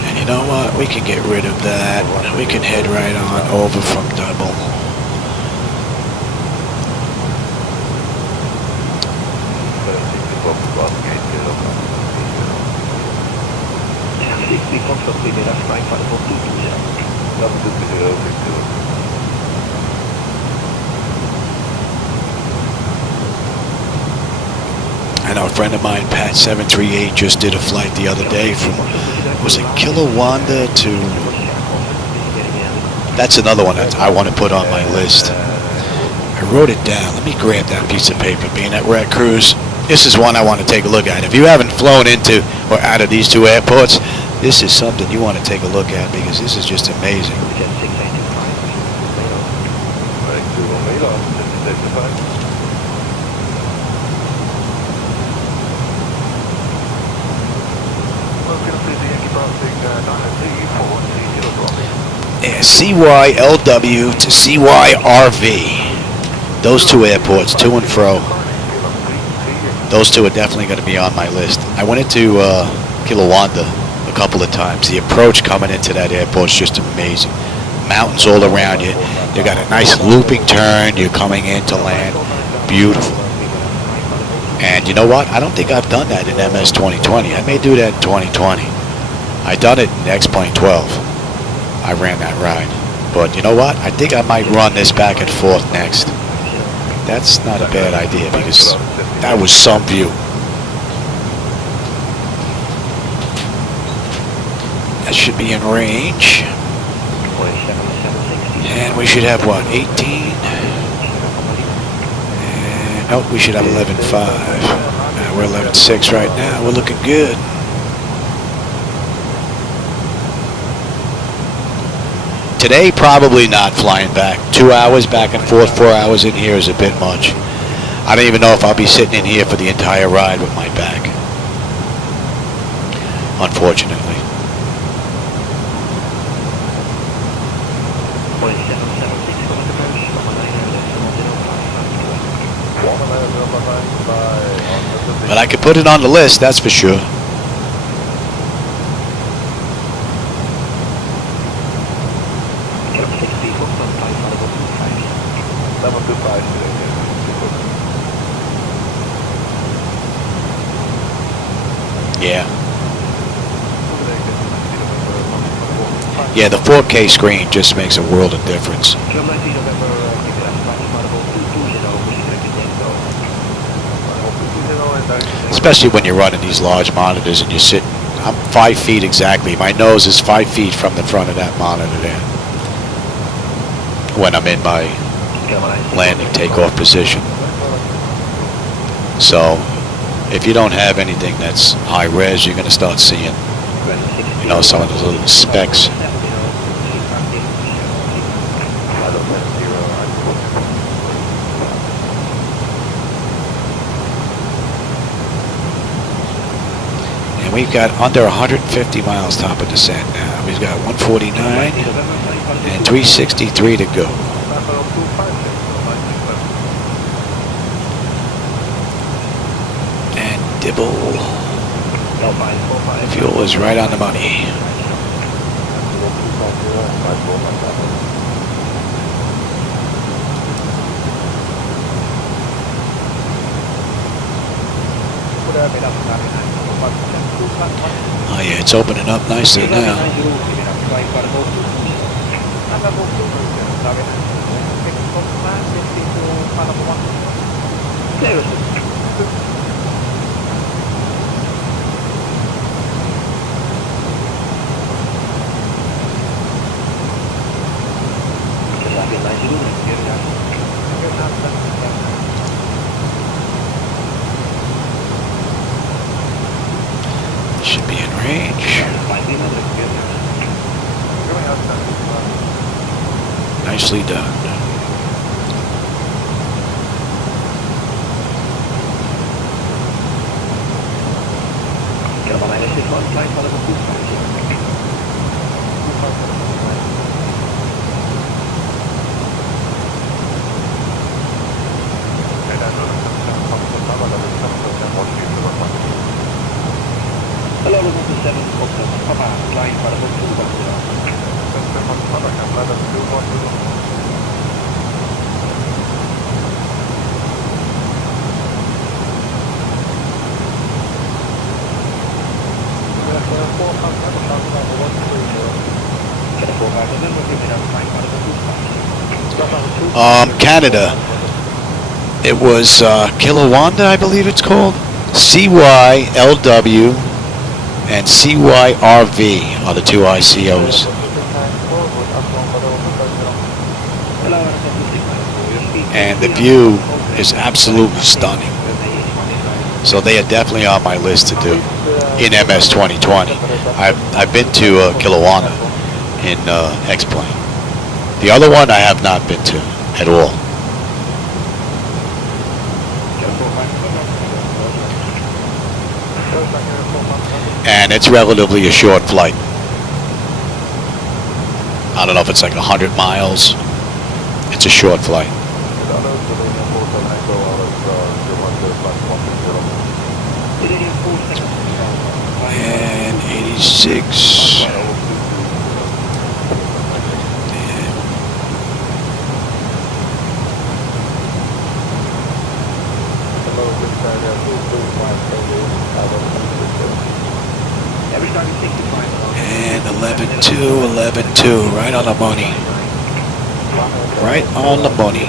And you know what? We can get rid of that. We can head right on over from double. I know a friend of mine, Pat 738, just did a flight the other day from, was it Kilowanda to, that's another one that I want to put on my list. I wrote it down. Let me grab that piece of paper. Being that we're at cruise, this is one I want to take a look at. If you haven't flown into or out of these 2 airports, this is something you want to take a look at because this is just amazing. Yeah, CYLW to CYRV. Those 2 airports, to and fro. Those 2 are definitely going to be on my list. I went into Kilowanda a couple of times. The approach coming into that airport is just amazing. Mountains all around you. You got a nice looping turn. You're coming into land. Beautiful. And you know what? I don't think I've done that in MS2020. I may do that in 2020. I done it in X-Plane 12. I ran that ride. But you know what? I think I might run this back and forth next. That's not a bad idea because that was some view. That should be in range. And we should have what, 18? And nope, we should have 11.5. We're 11.6 right now. We're looking good. Today, probably not flying back. 2 hours back and forth, 4 hours in here is a bit much. I don't even know if I'll be sitting in here for the entire ride with my back. Unfortunately. But I could put it on the list, that's for sure. Yeah. Yeah, the 4K screen just makes a world of difference. Especially when you're running these large monitors and you're sitting, I'm 5 feet exactly. My nose is 5 feet from the front of that monitor there. When I'm in my landing takeoff position. So, if you don't have anything that's high res, you're going to start seeing, you know, some of those little specks. And we've got under 150 miles top of descent now. We've got 149 and 363 to go. And dibble. Fuel is right on the money. Oh yeah, it's opening up nicely now. Should be in range. Nicely done. Canada. It was Kilowanda, I believe it's called. CYLW and CYRV are the two ICOs. And the view is absolutely stunning. So they are definitely on my list to do in MS2020. I've been to Kilowanda in X-Plane. The other one I have not been to at all. And it's relatively a short flight. I don't know if it's like 100 miles. It's a short flight. And 86. And 11.2, 11.2, right on the money. Right on the money.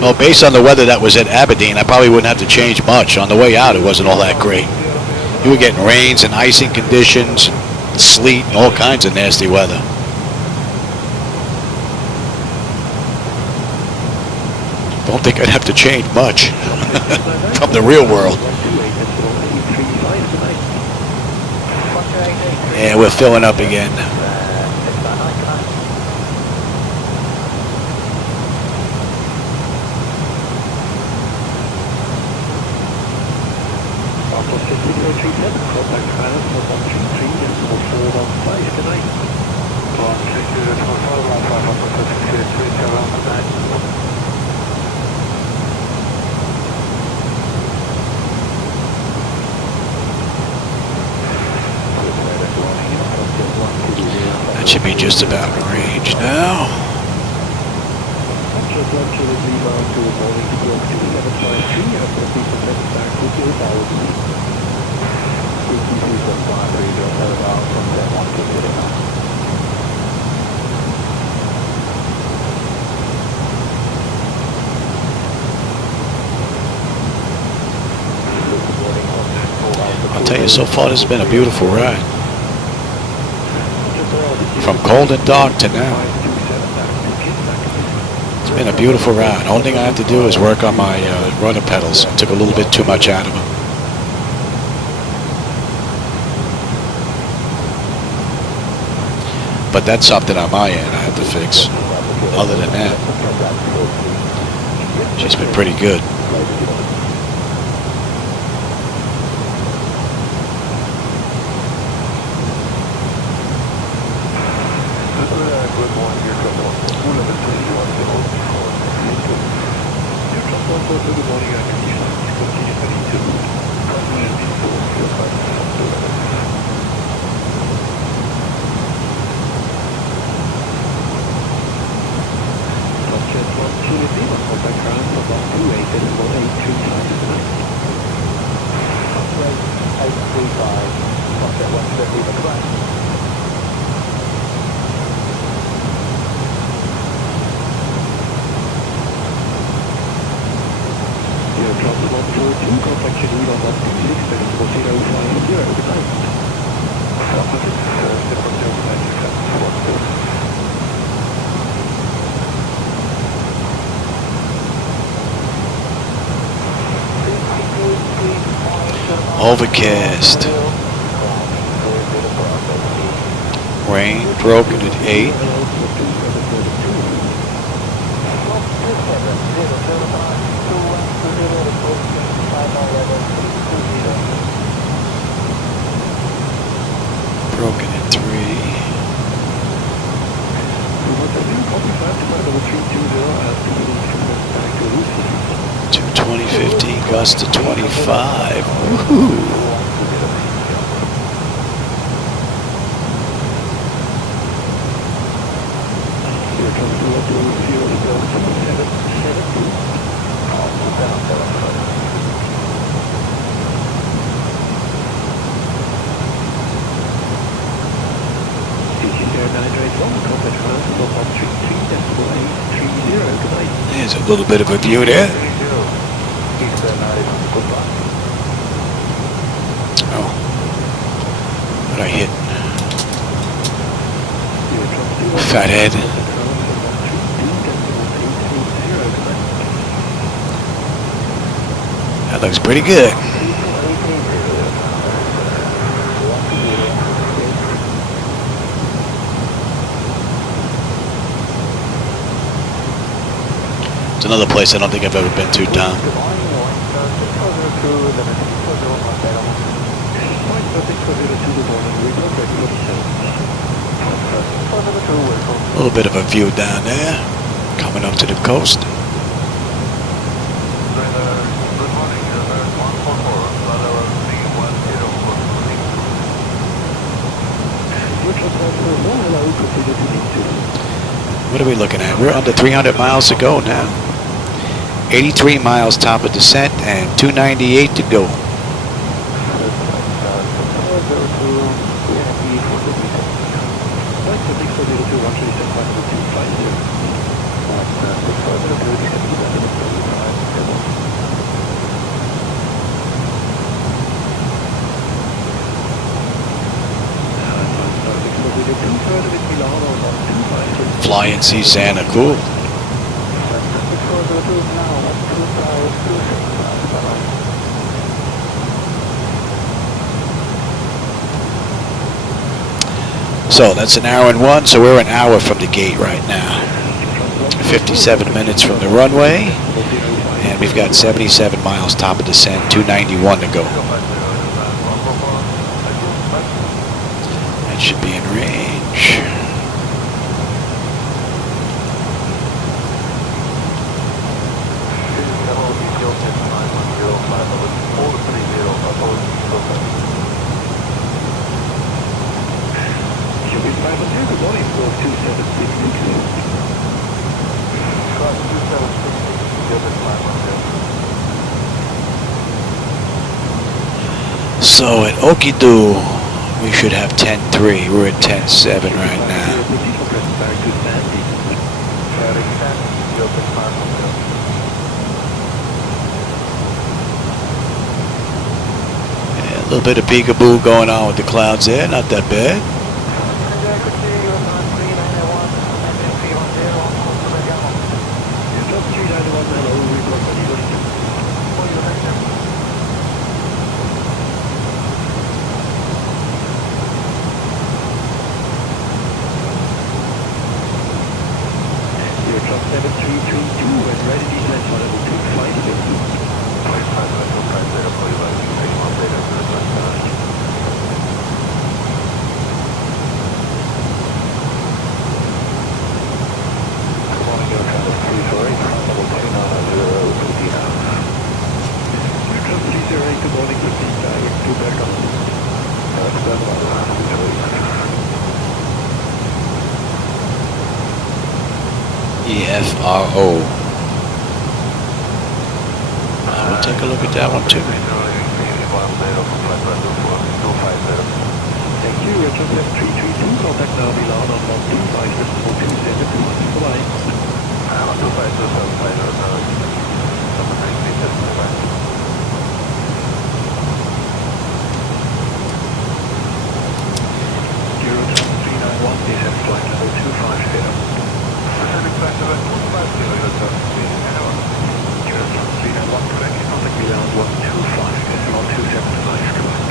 Well, based on the weather that was at Aberdeen, I probably wouldn't have to change much. On the way out, it wasn't all that great. You were getting rains and icing conditions, and sleet, and all kinds of nasty weather. Don't think I'd have to change much from the real world. Yeah, we're filling up again. That should be just about in range now. I'll tell you, so far this has been a beautiful ride. From cold and dark to now. It's been a beautiful ride. Only thing I have to do is work on my rudder pedals. I took a little bit too much out of them. but that's something on my end I have to fix. Other than that, she's been pretty good. Good morning, your trouble. Full level 21, the old before. Your trouble, good morning, air conditioning. Continue heading to Frankfurt Intl, your flight level. Jet 1 Juliet Lima, contact ground for bus 28, decimal 835. Rate 835, Jet 1 Juliet Lima, correct. Class 142, contact Geneva 126, decimal 050, good night. Overcast. Rain broken at 8. Broken at 3. 220-15 gust to 25. Woohoo! There's a little bit of a view there. Oh, what I hit? Fathead. That looks pretty good. It's another place I don't think I've ever been to, Tom. A little bit of a view down there, coming up to the coast. What are we looking at? We're under 300 miles to go now. 83 miles top of descent and 298 to go. Fly and see Santa, cool. So that's an hour and 1, so we're an hour from the gate right now. 57 minutes from the runway, and we've got 77 miles top of descent, 291 to go. That should be in range. So at Okido, we should have 10.3. We're at 10.7 right now. Yeah, a little bit of peekaboo going on with the clouds there. Not that bad. 7332 and ready to descend for level 2 flight level. Good morning, proceed direct to Bergen. EFRO. We'll take a look at that one too. Thank you, Retro 7332, contact now Milan on 125.27. Bye-bye. Descent flight level 250. Pacific flight level 250, Eurocom 391, correctly contact Milan 125, decimal 279, correct.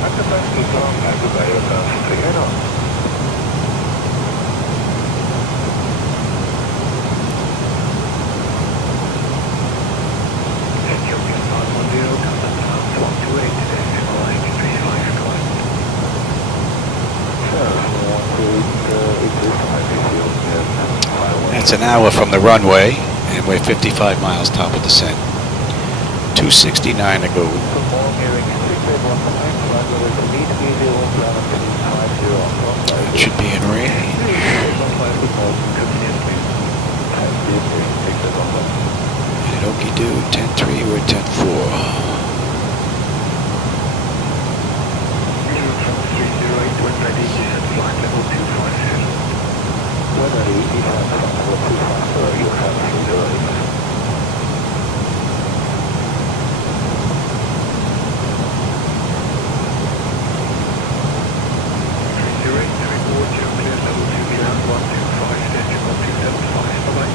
Active flight to Zone, active Eurocom 391. Ethiopian 510, contact Milan 128, decimal 835, correct. That's an hour from the runway, and we're 55 miles top of descent. 269 to go. It should be in range. And okie do, 10-3, we're 10-4. Flight level 250. Weather EDDF level 250, you have 308. Report you clear level 2 Milan 125, decimal 275, bye-bye.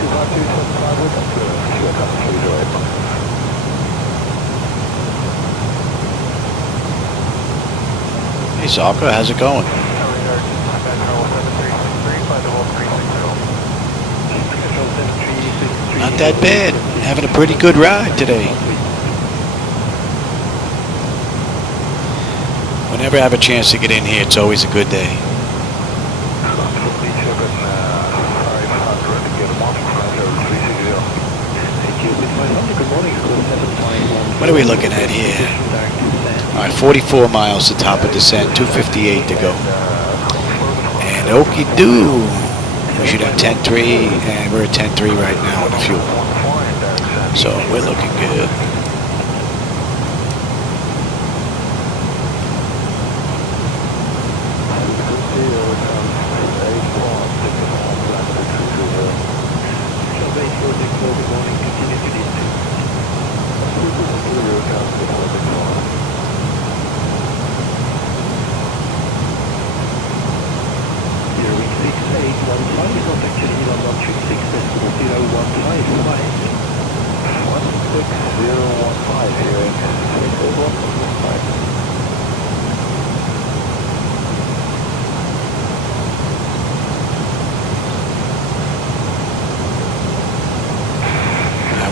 25275, we're clear, you have 308. Hey Soccer, how's it going? Not that bad. Having a pretty good ride today. Whenever I have a chance to get in here, it's always a good day. What are we looking at here? Alright, 44 miles to top of descent, 258 to go. And okie doo. We should have 10-3, and we're at 10-3 right now with the fuel. So we're looking good.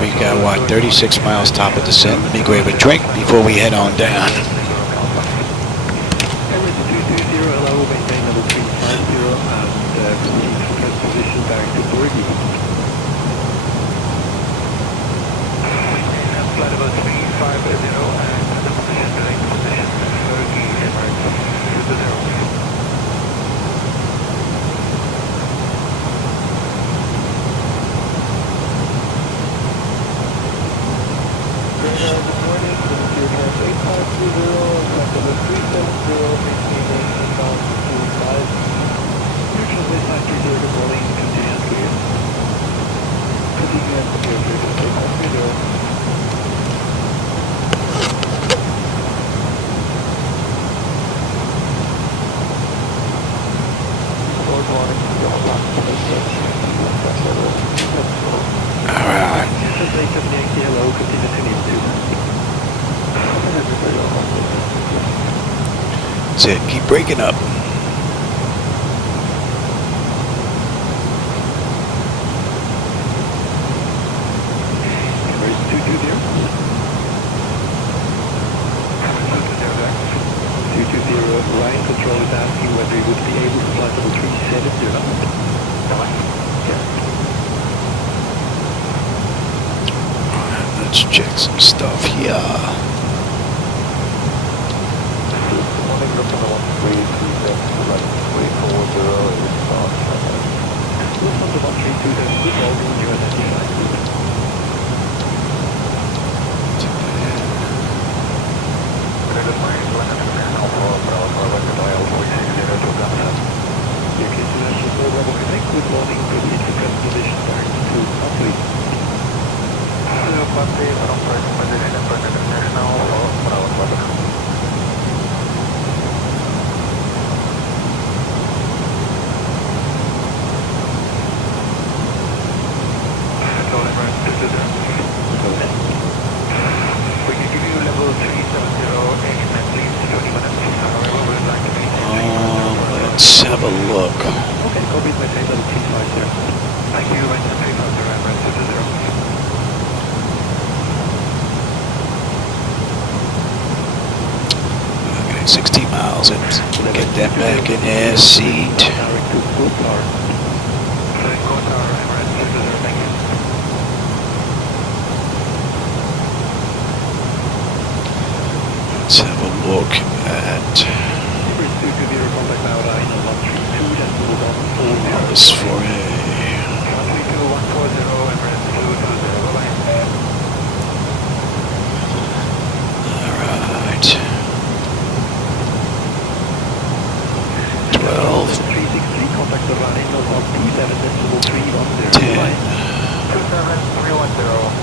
We got, what, 36 miles top of descent. Let me grab a drink before we head on down. Flight about 350 and the position direct position 30 Emirates 0. That's it. Keep breaking up. Let's check some stuff here. Good morning, Lufthansa 1327, 340 is start. Lufthansa 1327, good morning, you are 95. Good morning, proceed to press position back to complete. Hello, Pate, from press position, press international, Bravo, Bravo. We can give you level 370, aircraft please, 30 minutes. However, we would like to maintain. Let's have a look. Okay, copy, maintain level 350. Thank you, maintain 350, Emirates 220. Okay, 16 miles. Let's get that back in their seat. Direct to Qatar. Qatar, Emirates 220, thank you. Let's have a look at this for Alright. 12. 363, contact the running of P7.310. 10. 27310,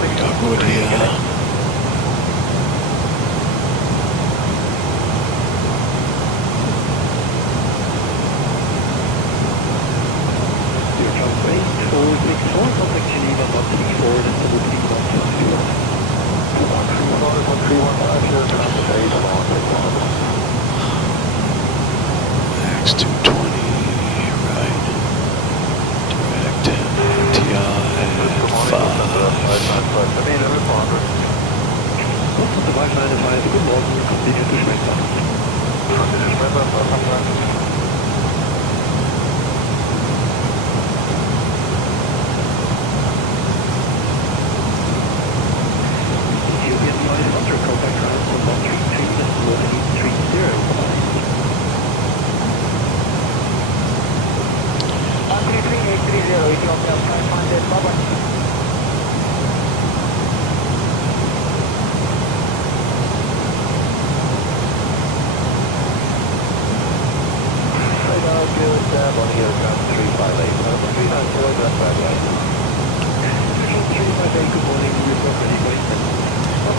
We got good here. Max 220, right. Direct. TI 5. Good morning, continue to Schmecker.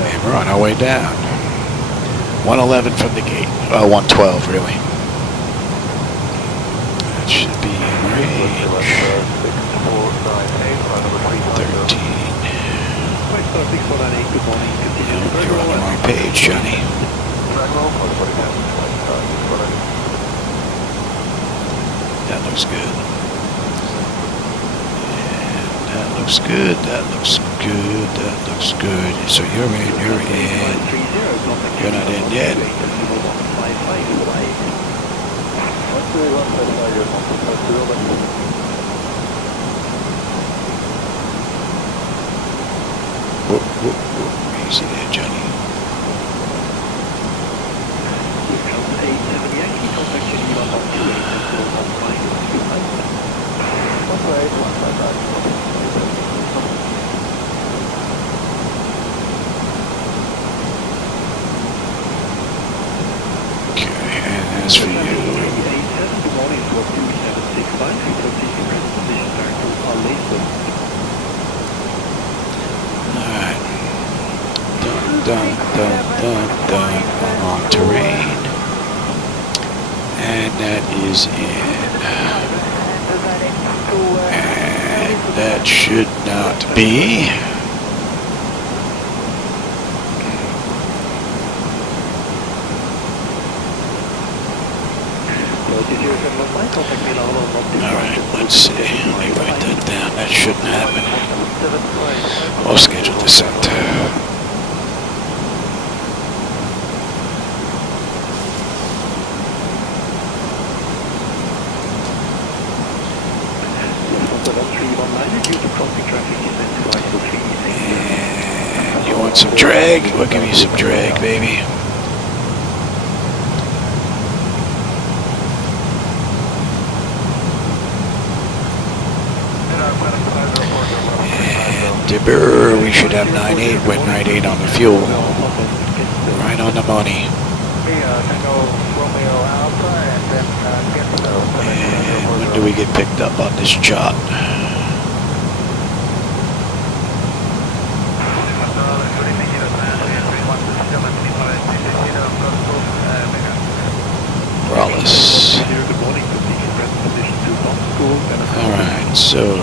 And we're on our way down. 111 from the gate. 112 really. That should be in range. 13. You're on the wrong page, Johnny. That looks good. And that looks good. That looks good. That looks good. So you're in. You're in. You're not in yet. Whoop, whoop, whoop. Easy there, Johnny. Okay, and as for you, alright. Dun, dun, dun, dun. I'm on terrain. And that is in. And that should not be. Alright, let's see. Let me write that down. That shouldn't happen. I'll schedule this out. want some drag? We'll give you some drag, baby. And we should have 9.8 with 9.8 on the fuel. Right on the money. And when do we get picked up on this chart? Raleigh. Alright, so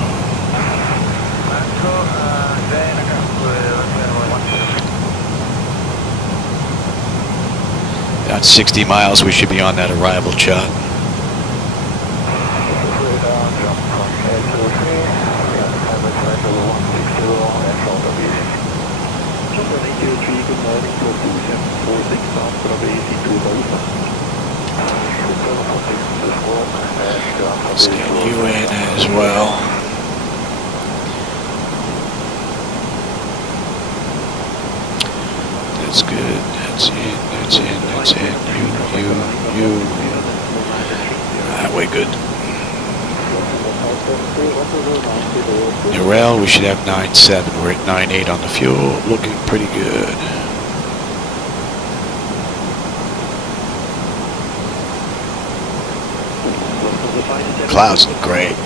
about 60 miles, we should be on that arrival chart. Let's get you in as well. That's good. That's in. That's in. That's in. You. We're good. Narelle, we should have 9.7. We're at 9.8 on the fuel. Looking pretty good. Clouds look great.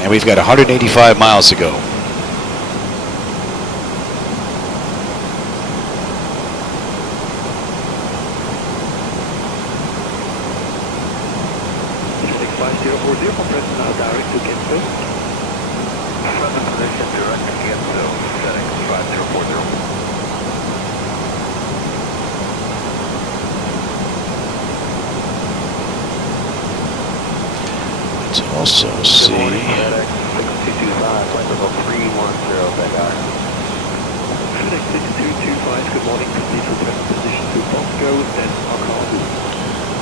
And we've got 185 miles to go. Let's also see. Good morning, complete request position to Moscow, then Akazu.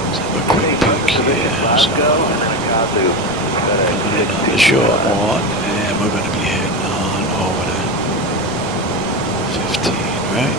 Let's have a quick peek here. So, coming in on the short one, and we're going to be heading on over to 15, right?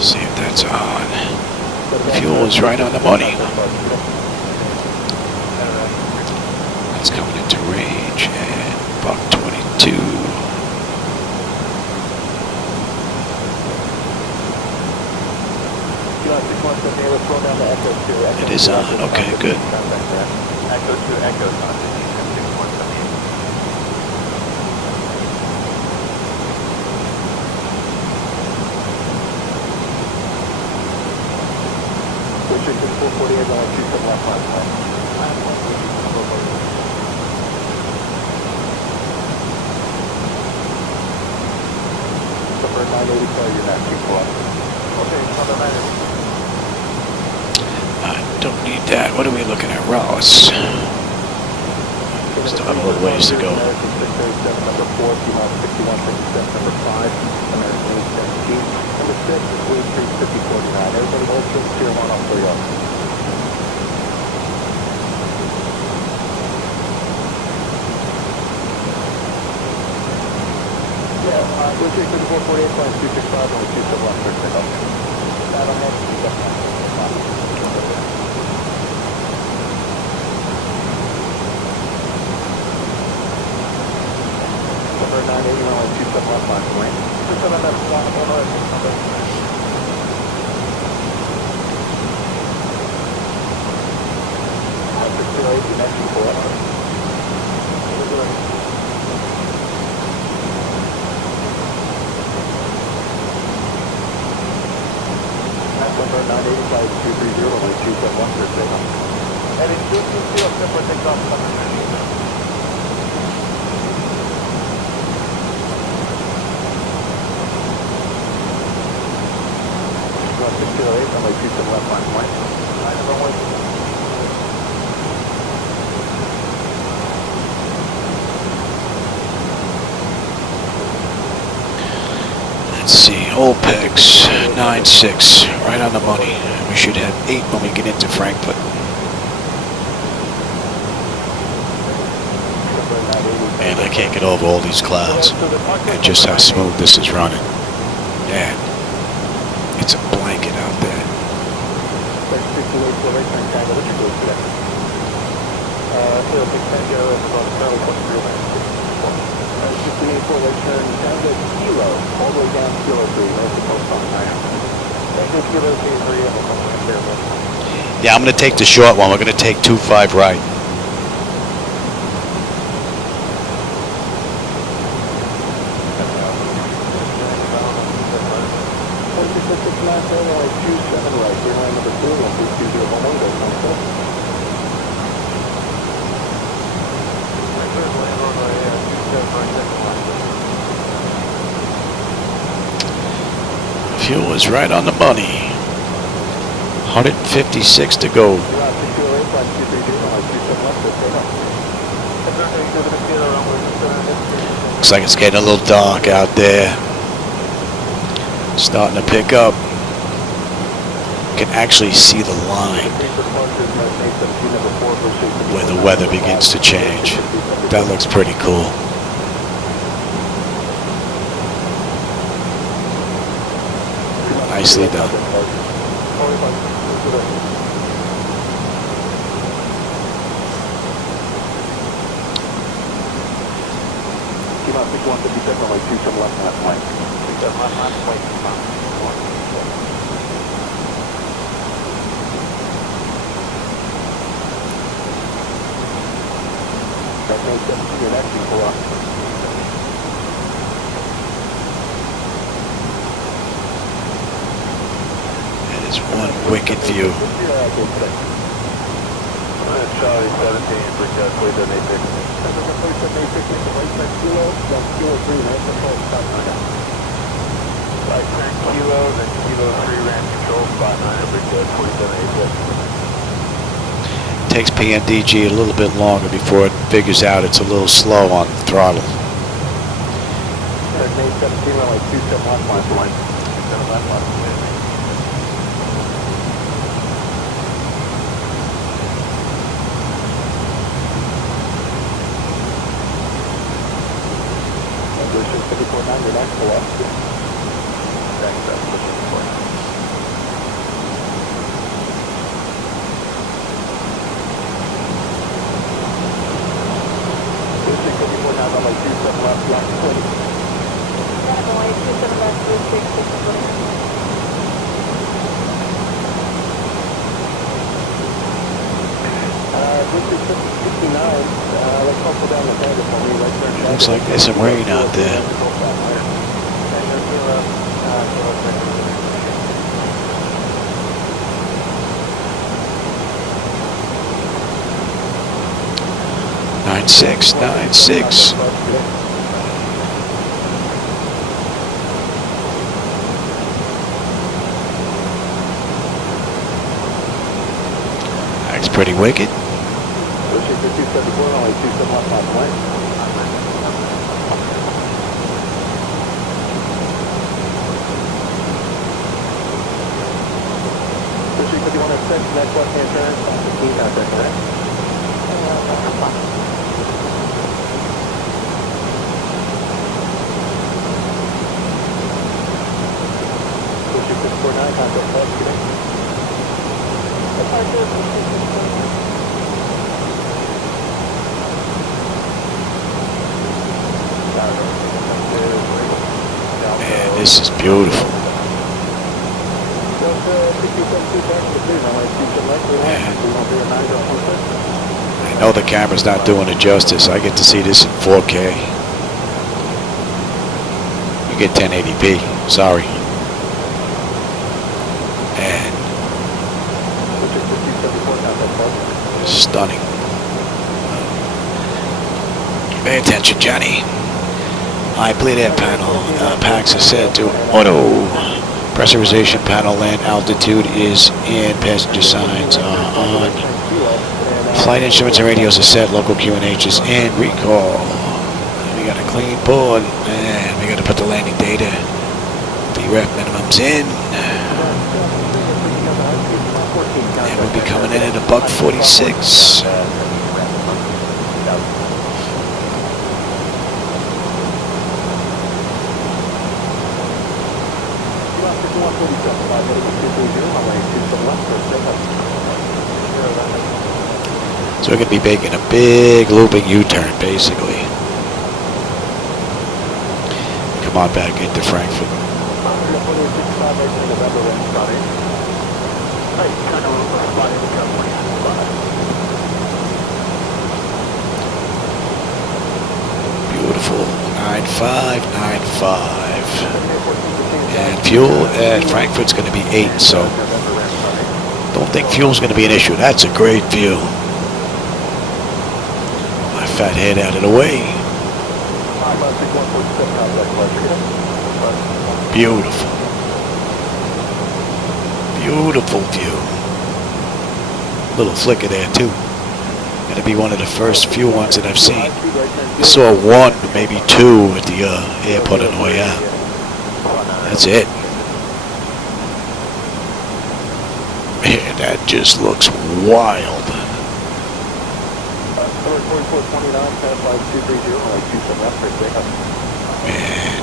See if that's on. Fuel is right on the money. That's coming into range at Buck 22. It is on. Okay, good. Echo 2, Echo 6178. Restriction 448, 2715. Number 980, you're not too close. Okay, number 980. I don't need that. What are we looking at? Ross. Still have a little ways to go. Number 4, T-Mile 6157, number 5, American 817. Number 6 is 835049. Everybody hold short tier 1 off 3 up. Yeah, we'll take 3448.265 and 271 for pickup. That'll head to number 980, runway 271 5 point. 27 that's one number. December 985 230, runway 271 for signal. Heading 220, December takeoff, runway 27 left line point. Runway. Let's see, OPEX 96, right on the money. We should have 8 when we get into Frankfurt. Man, I can't get over all these clouds and just how smooth this is running. Yeah, it's a blanket out there. Yeah, I'm going to take the short one. We're going to take 25 right. Fuel is right on the money. 156 to go. Looks like it's getting a little dark out there. Starting to pick up. You can actually see the line where the weather begins to change. That looks pretty cool. Nicely done. That is one wicked view. Charlie 17, Bridge Way to 86. Right, 10 kilos and kilo 3 range control, spot 9 at Bridge 4786. Takes PMDG a little bit longer before it figures out it's a little slow on the throttle. 17, runway 27 left line, 27 left line. Looks like there's some rain out there. Nine six. That's pretty wicked. Next left-hand turn, 15 out there, correct? Pushing 649, contact left, connect. Man, this is beautiful. I know the camera's not doing it justice. I get to see this in 4K. You get 1080p. Sorry. And Stunning. Pay attention, Johnny. High bleed air panel. Packs are set to auto. Pressurization panel. Land altitude is in. Passenger signs are on. Flight instruments and radios are set. Local QNH is in. Recall. We got a clean board. And we got to put the landing data. VREF minimums in. And we'll be coming in at a buck 46. So we're going to be making a big looping U-turn, basically. Come on back into Frankfurt. Beautiful. 9595. And fuel at Frankfurt's going to be 8, so don't think fuel's going to be an issue. That's a great view. My fat head out of the way. Beautiful. Beautiful view. Little flicker there too. Gonna be one of the first few ones that I've seen. I saw one, maybe two at the airport in Royale. That's it. Man, that just looks wild. Man.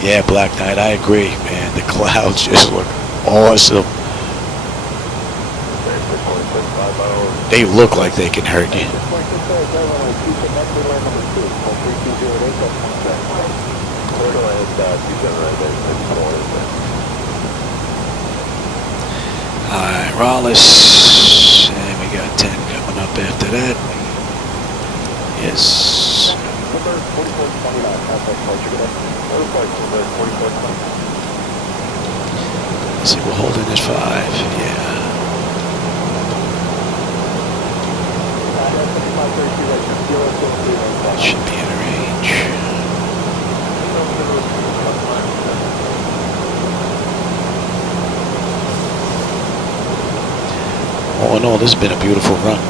Yeah, Black Knight, I agree, man. The clouds just look awesome. They look like they can hurt you. Alright, Raleigh. And we got 10 coming up after that. Yes. Let's see, we're holding this 5. Yeah. Should be in range. All in all, this has been a beautiful run.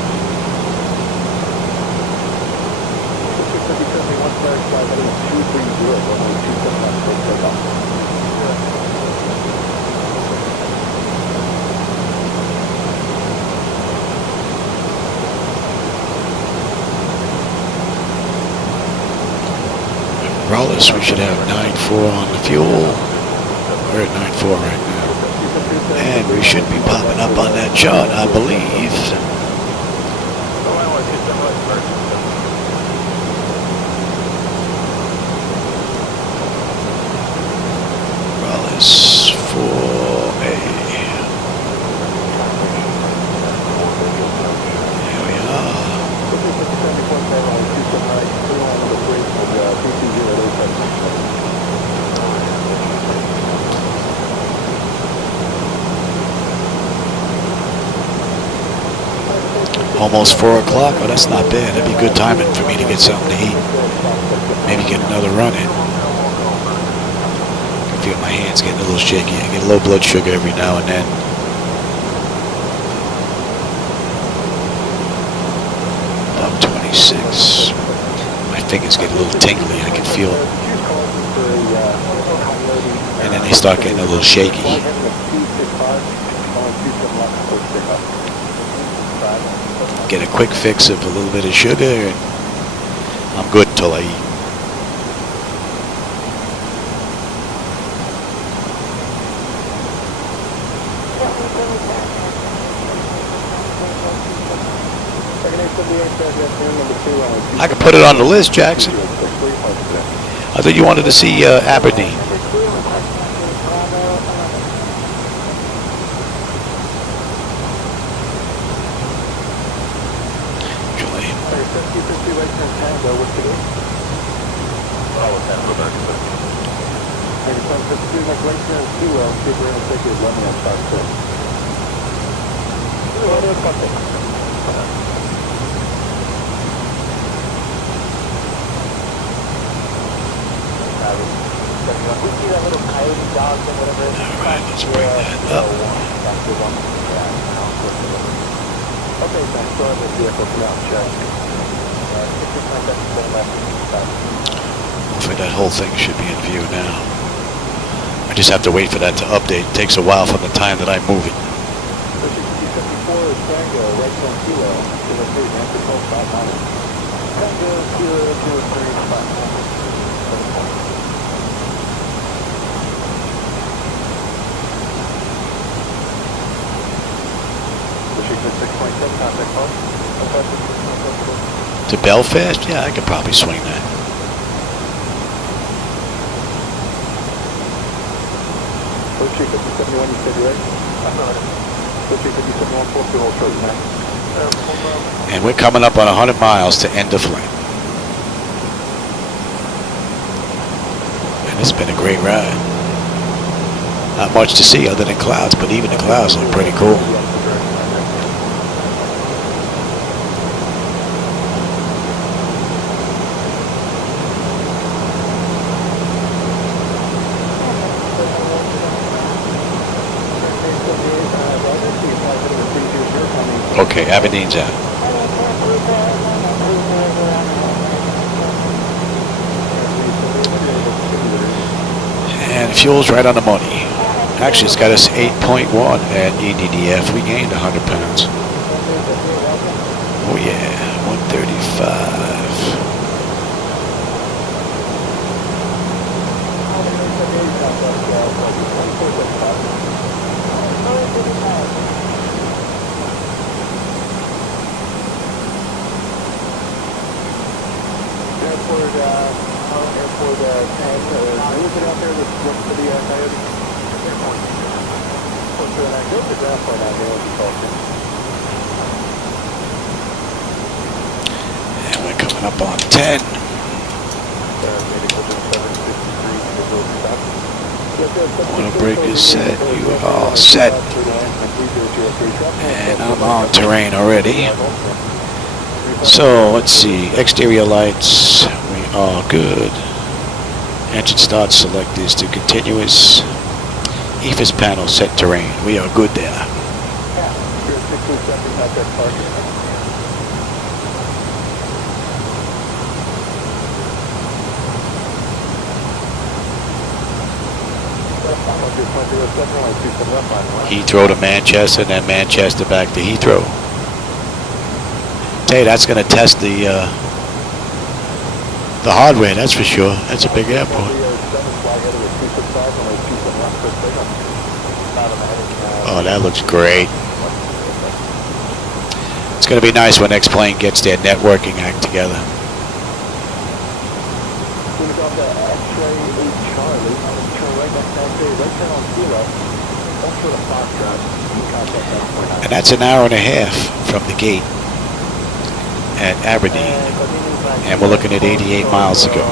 Raleigh, we should have 9.4 on the fuel. We're at 9.4 right now. And we should be popping up on that chart, I believe. Raleigh's 4A. Here we are. Almost 4 o'clock. Oh, that's not bad. That'd be good timing for me to get something to eat. Maybe get another run in. I can feel my hands getting a little shaky. I get low blood sugar every now and then. About 26. My fingers get a little tingly. I can feel it. And then they start getting a little shaky. Get a quick fix of a little bit of sugar and I'm good until I eat. I could put it on the list, Jackson. I thought you wanted to see Aberdeen. We see that little coyote dogs and whatever. Alright, let's bring that up. Okay, thanks. Go ahead with the vehicle. Come out and check. Hopefully that whole thing should be in view now. I just have to wait for that to update. It takes a while from the time that I move it. 54 is Tango, right on Kilo. Kilo 3, answer call 500. Tango, Kilo 3, 500. To Belfast? Yeah, I could probably swing that. And we're coming up on 100 miles to end of flight. And it's been a great ride. Not much to see other than clouds, but even the clouds look pretty cool. Okay, Aberdeen's out. And fuel's right on the money. Actually, it's got us 8.1 at EDDF. We gained 100 pounds. Oh yeah, 135. And we're coming up on 10. Auto brake is set. You are all set. And I'm on terrain already. So let's see. Exterior lights. We are good. Engine start select is to continuous. EFIS panel set terrain. We are good there. Heathrow to Manchester, and then Manchester back to Heathrow. Tell you, that's going to test the hardware, that's for sure. That's a big airport. Oh, that looks great. It's going to be nice when next plane gets their networking act together. And that's an hour and a half from the gate at Aberdeen. And we're looking at 88 miles to go.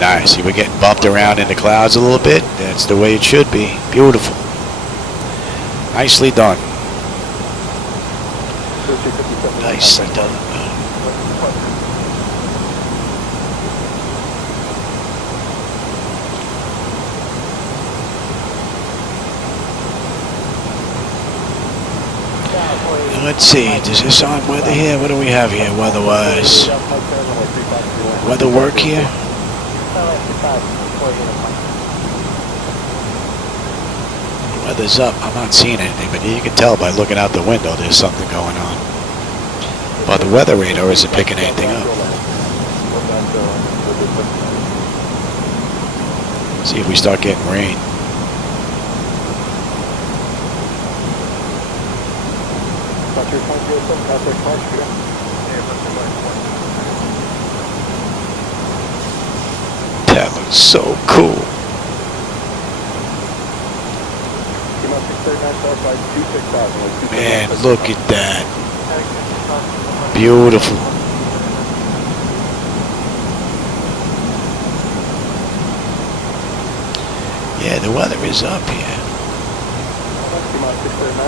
Nice. See, we're getting bumped around in the clouds a little bit. That's the way it should be. Beautiful. Nicely done. Nicely done. Let's see, is this on weather here? What do we have here weather-wise? Weather work here? Weather's up. I'm not seeing anything, but you can tell by looking out the window there's something going on. But the weather radar isn't picking anything up. See if we start getting rain. That looks so cool. Man, look at that. Beautiful. Yeah, the weather is up here.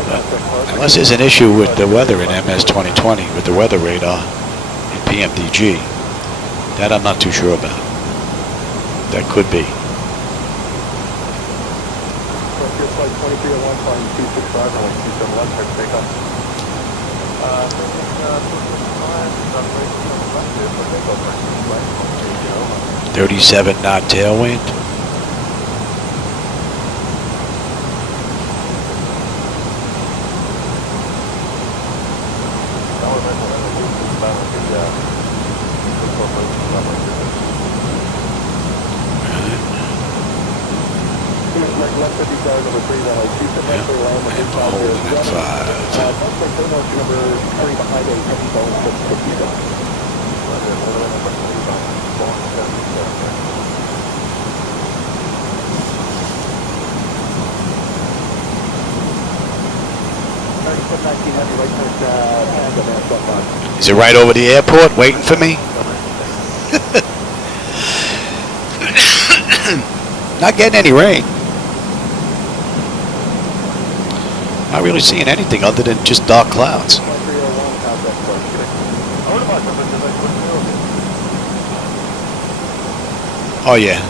But unless there's an issue with the weather in MS2020 with the weather radar in PMDG, that I'm not too sure about. That could be. Flight 2301, flying 265, runway 27 left, clear for takeoff. 37 knot tailwind. Is it right over the airport waiting for me? Not getting any rain. Not really seeing anything other than just dark clouds. Oh yeah.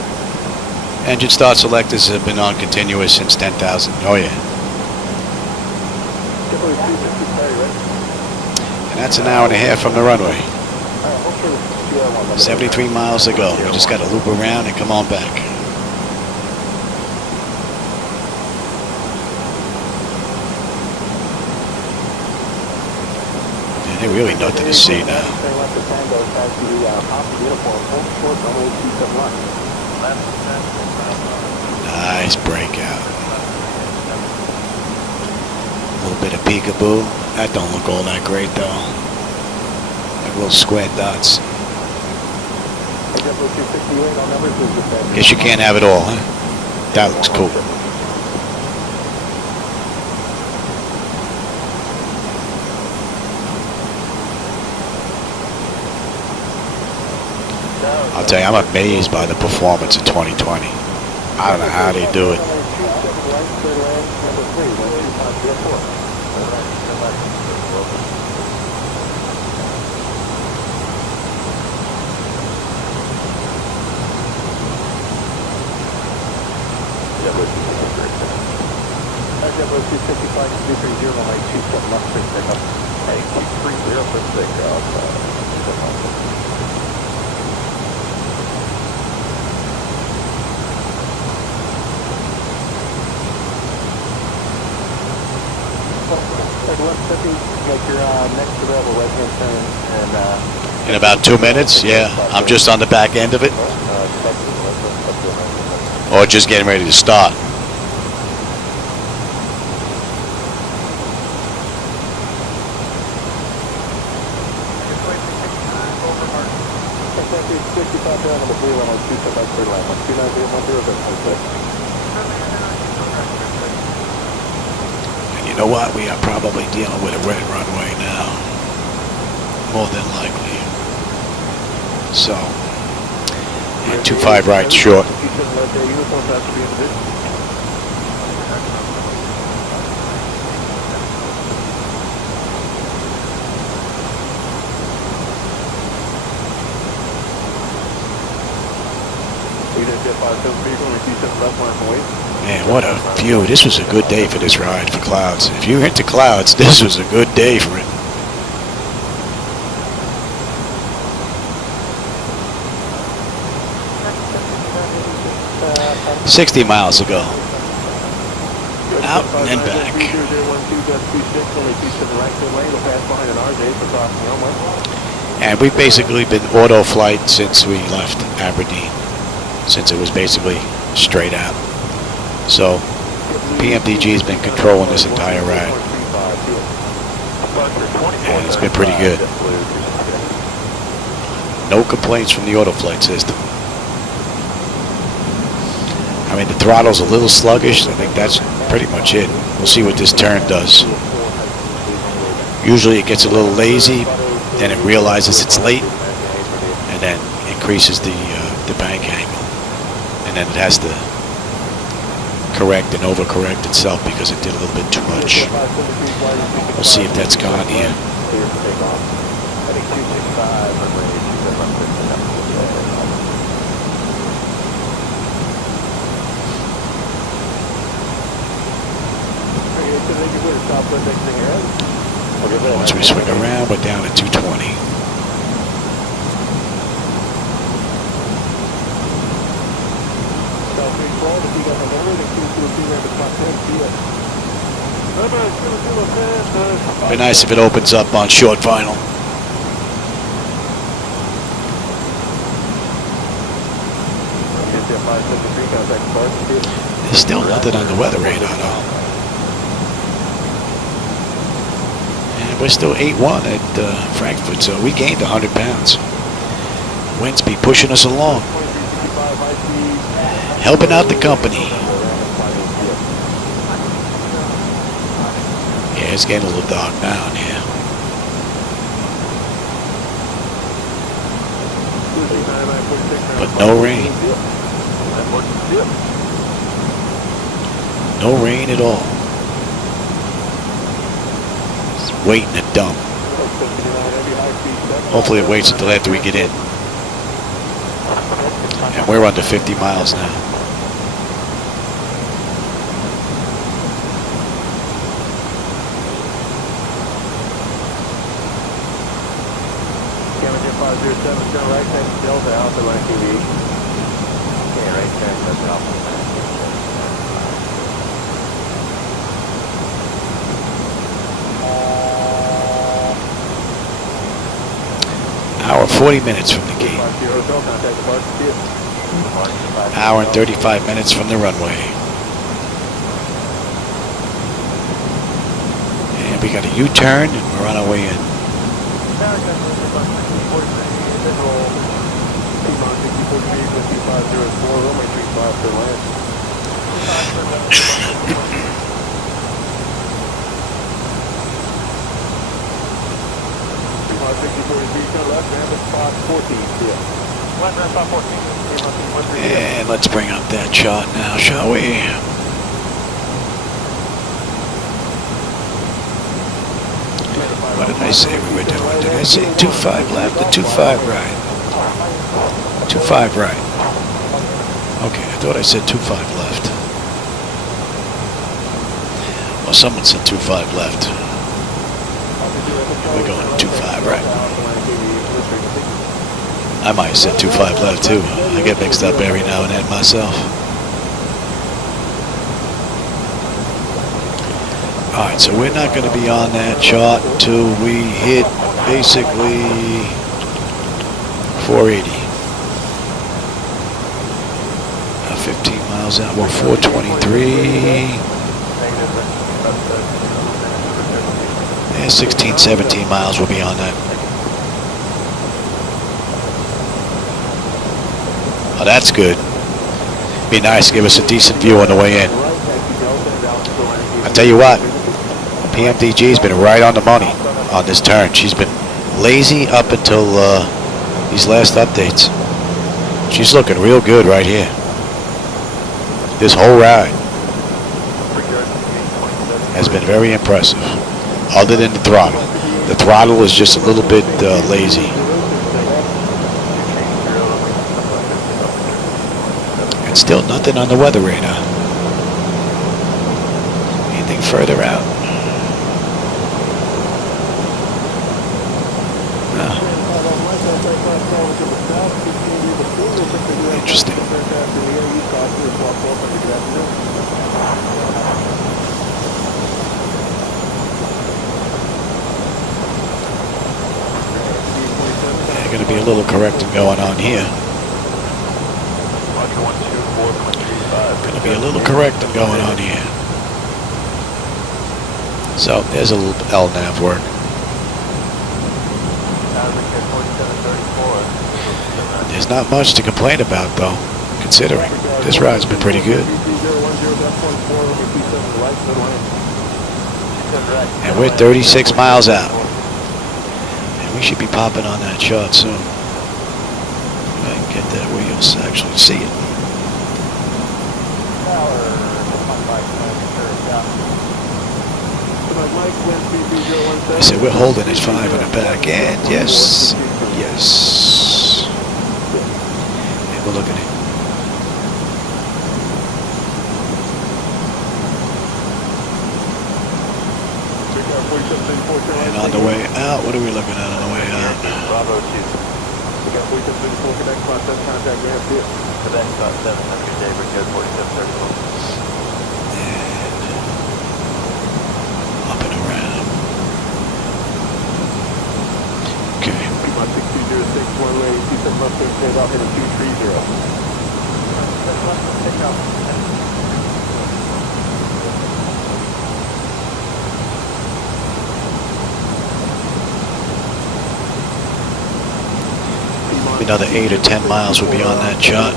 Engine start selectors have been on continuous since 10,000. Oh yeah. And that's an hour and a half from the runway. 73 miles to go. We just got to loop around and come on back. Yeah, there's really nothing to see now. Nice breakout. A little bit of peekaboo. That don't look all that great though. Like little square dots. Guess you can't have it all, huh? That looks cool. I'll tell you, I'm amazed by the performance of 2020. I don't know how they do it. In about 2 minutes, yeah. I'm just on the back end of it. Or just getting ready to start. And you know what? We are probably dealing with a red runway now. More than likely. So, and 25 right short. Man, what a view. This was a good day for this ride for clouds. If you're into clouds, this was a good day for it. 60 miles to go. Out and then back. And we've basically been auto flight since we left Aberdeen. Since it was basically straight out. So PMDG has been controlling this entire ride. And it's been pretty good. No complaints from the auto flight system. I mean, the throttle's a little sluggish. I think that's pretty much it. We'll see what this turn does. Usually it gets a little lazy, then it realizes it's late, and then increases the bank angle. And then it has to correct and overcorrect itself because it did a little bit too much. We'll see if that's gone here. Clear for takeoff. Heading 265, runway 27. Once we swing around, we're down at 220. Be nice if it opens up on short final. There's still nothing on the weather radar though. And we're still 8-1 at Frankfurt, so we gained 100 pounds. Winds be pushing us along. Helping out the company. Yeah, it's getting a little dark down here. But no rain. No rain at all. It's waiting to dump. Hopefully it waits until after we get in. And we're under 50 miles now. Challenger 507, turn right next Delta Alpha Line TV. Okay, right there, Delta Alpha Line. Hour 40 minutes from the gate. Hour and 35 minutes from the runway. And we got a U-turn and we're on our way in. And let's bring up that shot now, shall we? What did I say we were doing? Did I say 2-5 left or 2-5 right? 2-5 right. Okay, I thought I said 2-5 left. Well, someone said 2-5 left. We're going 2-5 right. I might have said 2-5 left too. I get mixed up every now and then myself. Alright, so we're not going to be on that chart until we hit basically 480. 15 miles out. Well, 423. Yeah, 16, 17 miles will be on that. Oh, that's good. Be nice. Give us a decent view on the way in. I tell you what, PMDG's been right on the money on this turn. She's been lazy up until these last updates. She's looking real good right here. This whole ride has been very impressive, other than the throttle. The throttle is just a little bit lazy. And still nothing on the weather radar. Anything further out? No. Interesting. There's going to be a little correcting going on here. Going to be a little correcting going on here. So there's a little LNAV work. There's not much to complain about though, considering this ride's been pretty good. And we're 36 miles out. And we should be popping on that shot soon. If I can get that where you'll actually see it. I said, we're holding at 5 on the back end. Yes. Yes. And we're looking at and on the way out, what are we looking at on the way out? Bravo 2. We got 4734 Quebec, class 7, contact ramp here. Quebec, class 7, have a good day, Brigade 4734. And up and around. Okay. P-Mod 6206, runway 27 left, take off, heading 230. Another 8 or 10 miles will be on that chart.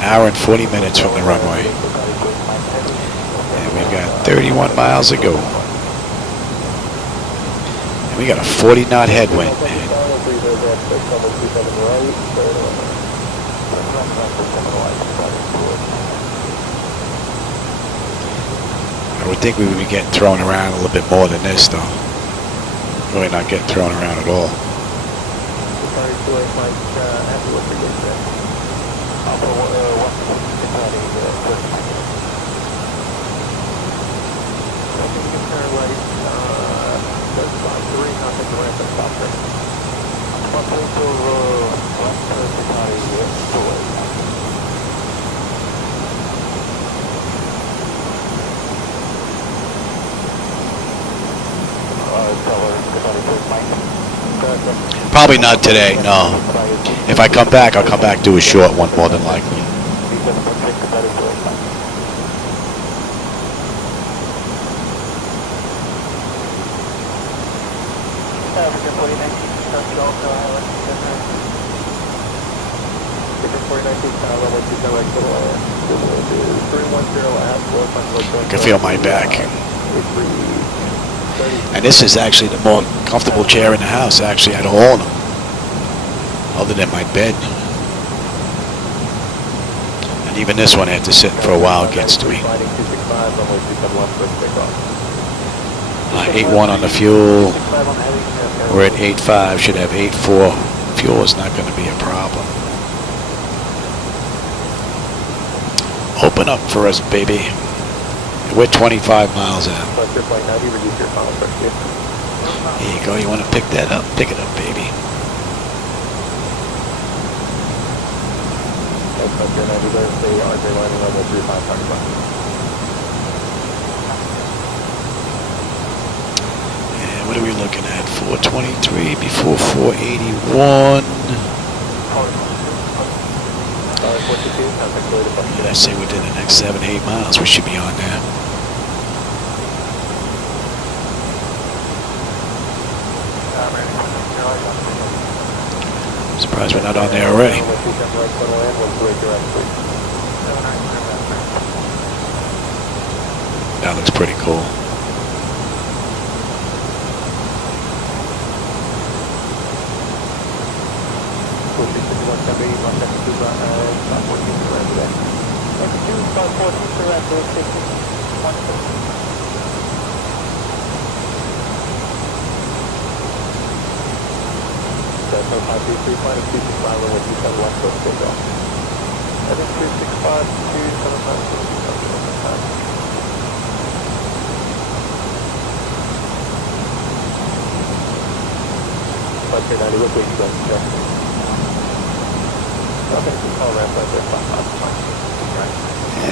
Hour and 40 minutes from the runway. And we've got 31 miles to go. And we got a 40 knot headwind. I would think we would be getting thrown around a little bit more than this, though. Really not getting thrown around at all. Probably not today, no. If I come back, I'll come back do a short one more than likely. I can feel my back. And this is actually the more comfortable chair in the house, actually, out of all of them. Other than my bed. And even this one I had to sit for a while gets to me. 8.1 on the fuel. We're at 8.5, should have 8.4. Fuel is not going to be a problem. Open up for us, baby. We're 25 miles out. Here you go. You want to pick that up? Pick it up, baby. And what are we looking at? 423 before 481. I say within the next 7-8 miles we should be on there. I'm surprised we're not on there already. That looks pretty cool.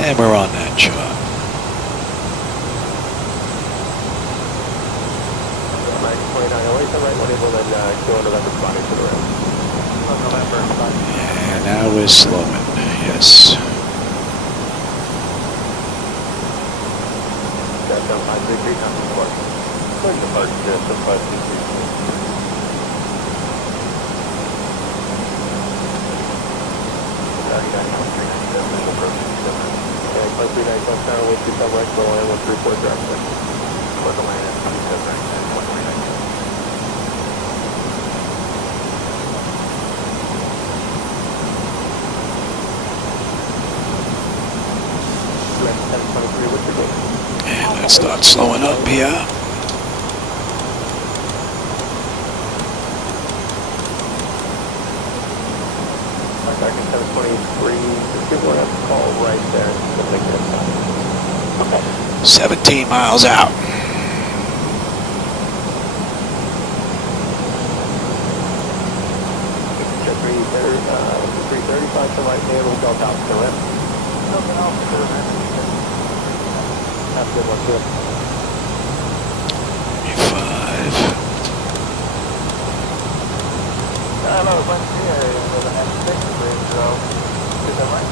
And we're on that chart. And now we're slowing, yes. slowing up here. Second 723, people are going to have to call right there. Okay. 17 miles out. Check 335 to right there, we'll go out to it. Nothing else to do, man. Have a good one, too. 5. Hello, bunch here with an M6 range, so. Is that right?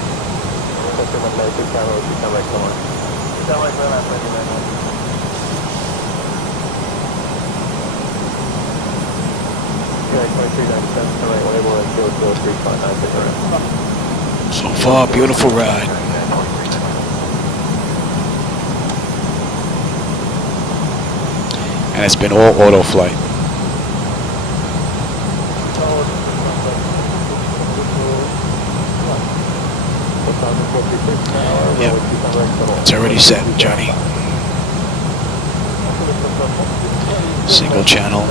That's too much later, 6 hours, 6 hours, come on. 6 hours, right now, 20 minutes. Yeah, 2397, right, label and go to 359, So far, beautiful ride. And it's been all auto flight. Yep. It's already set, Johnny. Single channel.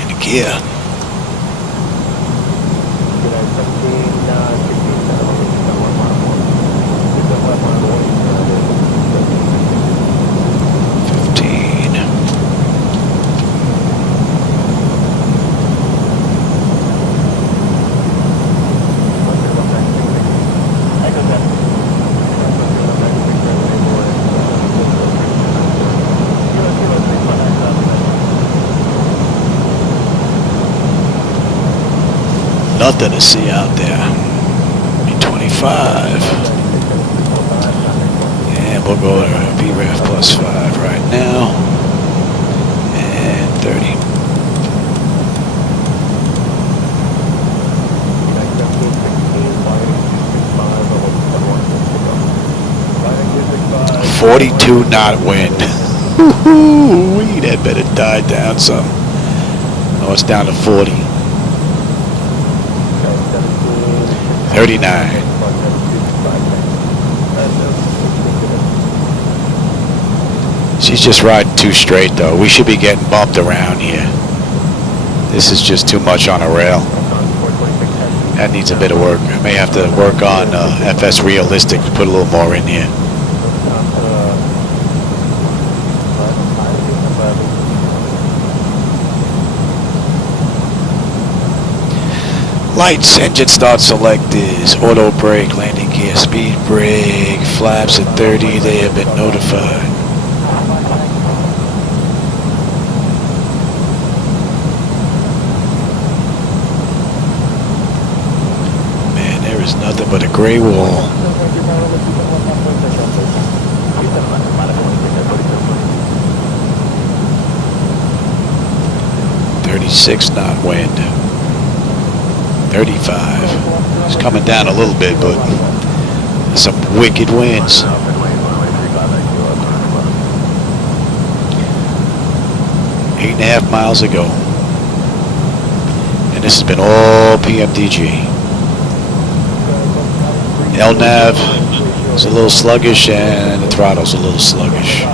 In the gear. Nothing to see out there. 25. And we'll go to PRAF plus 5 right now. And 30. .42 knot wind. Woo-hoo, that better die down some. Oh, it's down to 40. 39. She's just riding too straight though. We should be getting bumped around here. This is just too much on a rail. That needs a bit of work. I may have to work on FS Realistic to put a little more in here. Lights, engine start selectors, auto brake, landing gear, speed brake, flaps at 30, they have been notified. Man, there is nothing but a gray wall. 36 knot wind. 35. It's coming down a little bit, but some wicked winds. 8.5 miles ago. And this has been all PMDG. LNAV is a little sluggish and the throttle's a little sluggish.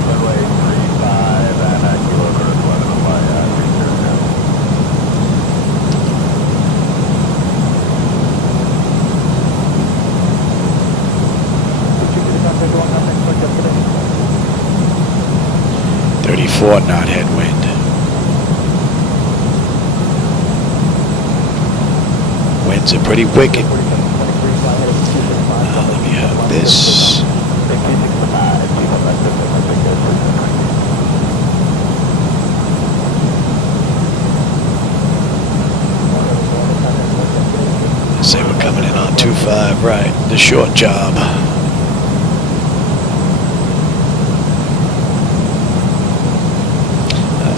.knot headwind. Winds are pretty wicked. Let me have this. Let's say we're coming in on 25, right? The short job.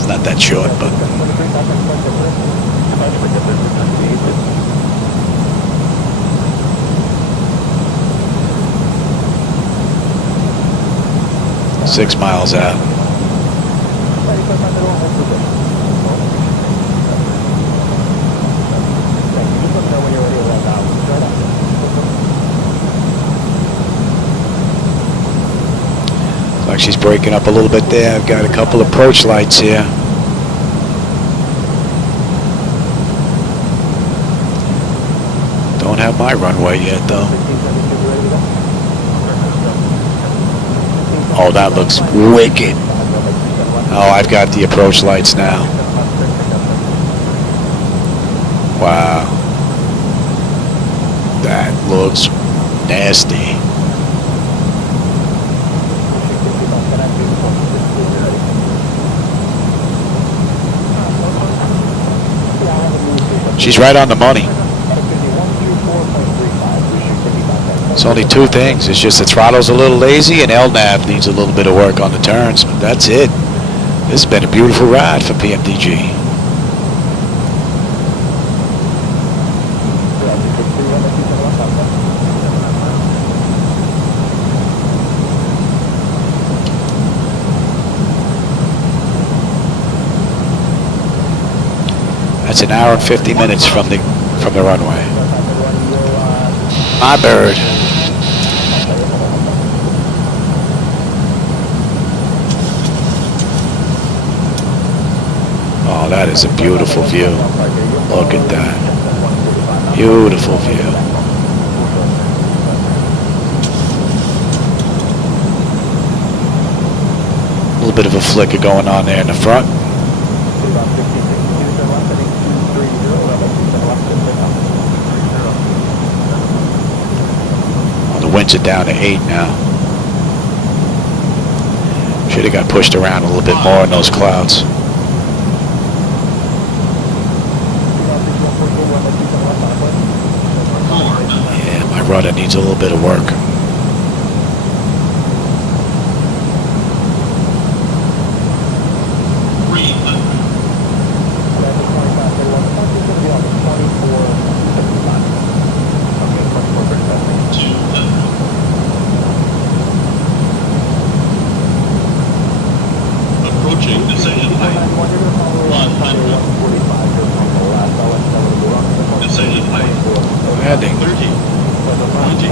Not that short, but 6 miles out. Looks like she's breaking up a little bit there. I've got a couple approach lights here. Don't have my runway yet though. Oh, that looks wicked. Oh, I've got the approach lights now. Wow. That looks nasty. She's right on the money. It's only two things. It's just the throttle's a little lazy and LNAV needs a little bit of work on the turns. But that's it. This has been a beautiful ride for PMDG. That's an hour and 50 minutes from the runway. My bird. Oh, that is a beautiful view. Look at that. Beautiful view. A little bit of a flicker going on there in the front. Oh, the winds are down to 8 now. Should have got pushed around a little bit more in those clouds. Yeah, my rudder needs a little bit of work. Approaching decision height. Decision height. Landing. 30, 20,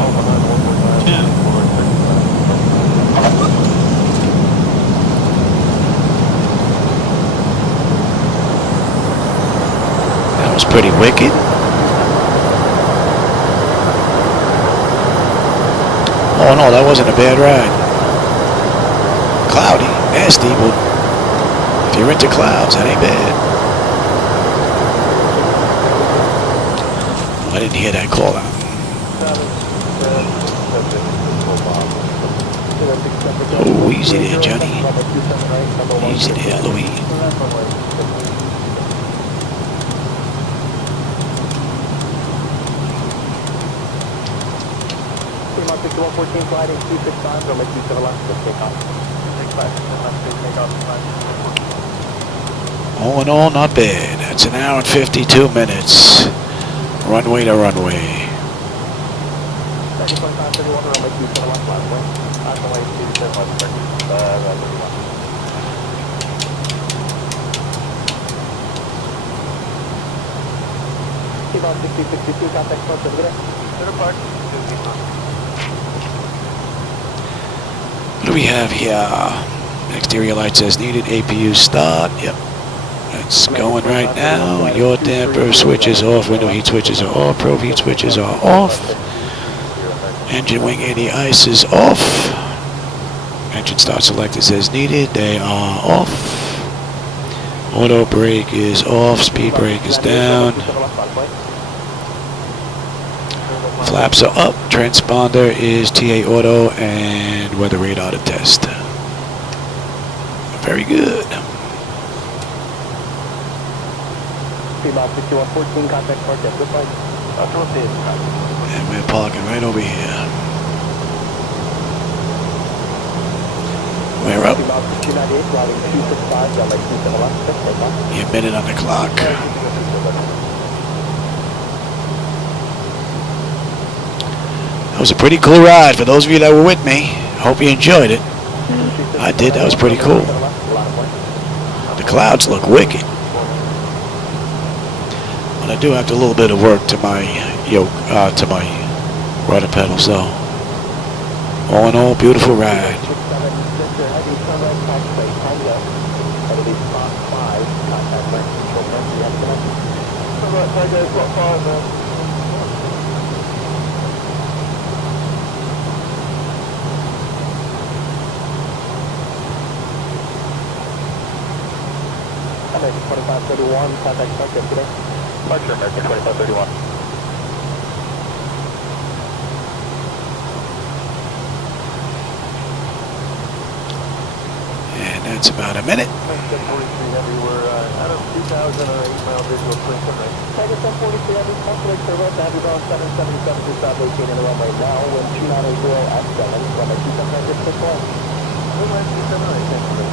10. That was pretty wicked. Oh no, that wasn't a bad ride. Cloudy, nasty, but if you're into clouds, that ain't bad. I didn't hear that call out. Oh, easy there, Johnny. Easy there, Louis. All in all, not bad. That's an hour and 52 minutes. Runway to runway. What do we have here? Exterior lights as needed. APU start. Yep. It's going right now. Yaw damper switches off. Window heat switches are off. Probe heat switches are off. Engine wing anti-ice is off. Engine start selectors as needed. They are off. Auto brake is off. Speed brake is down. Flaps are up. Transponder is TA auto and weather radar to test. Very good. And we're parking right over here. We're up. A minute on the clock. That was a pretty cool ride for those of you that were with me. Hope you enjoyed it. I did. That was pretty cool. The clouds look wicked. But I do have to do a little bit of work to my yoke, to my rudder pedal. So, all in all, beautiful ride. American 2531, contact Frankfurt today. Departure American 2531. And that's about a minute. Tiger 1043 Heavy, we're out of 2,000 or 8 mile visual Frankfurt right. Tiger 1043 Heavy, calculate turbo, Navy Bell 777 to South 18 in the runway now, wind 2980 at 7, runway 2700 6 1. Runway 279, thanks for the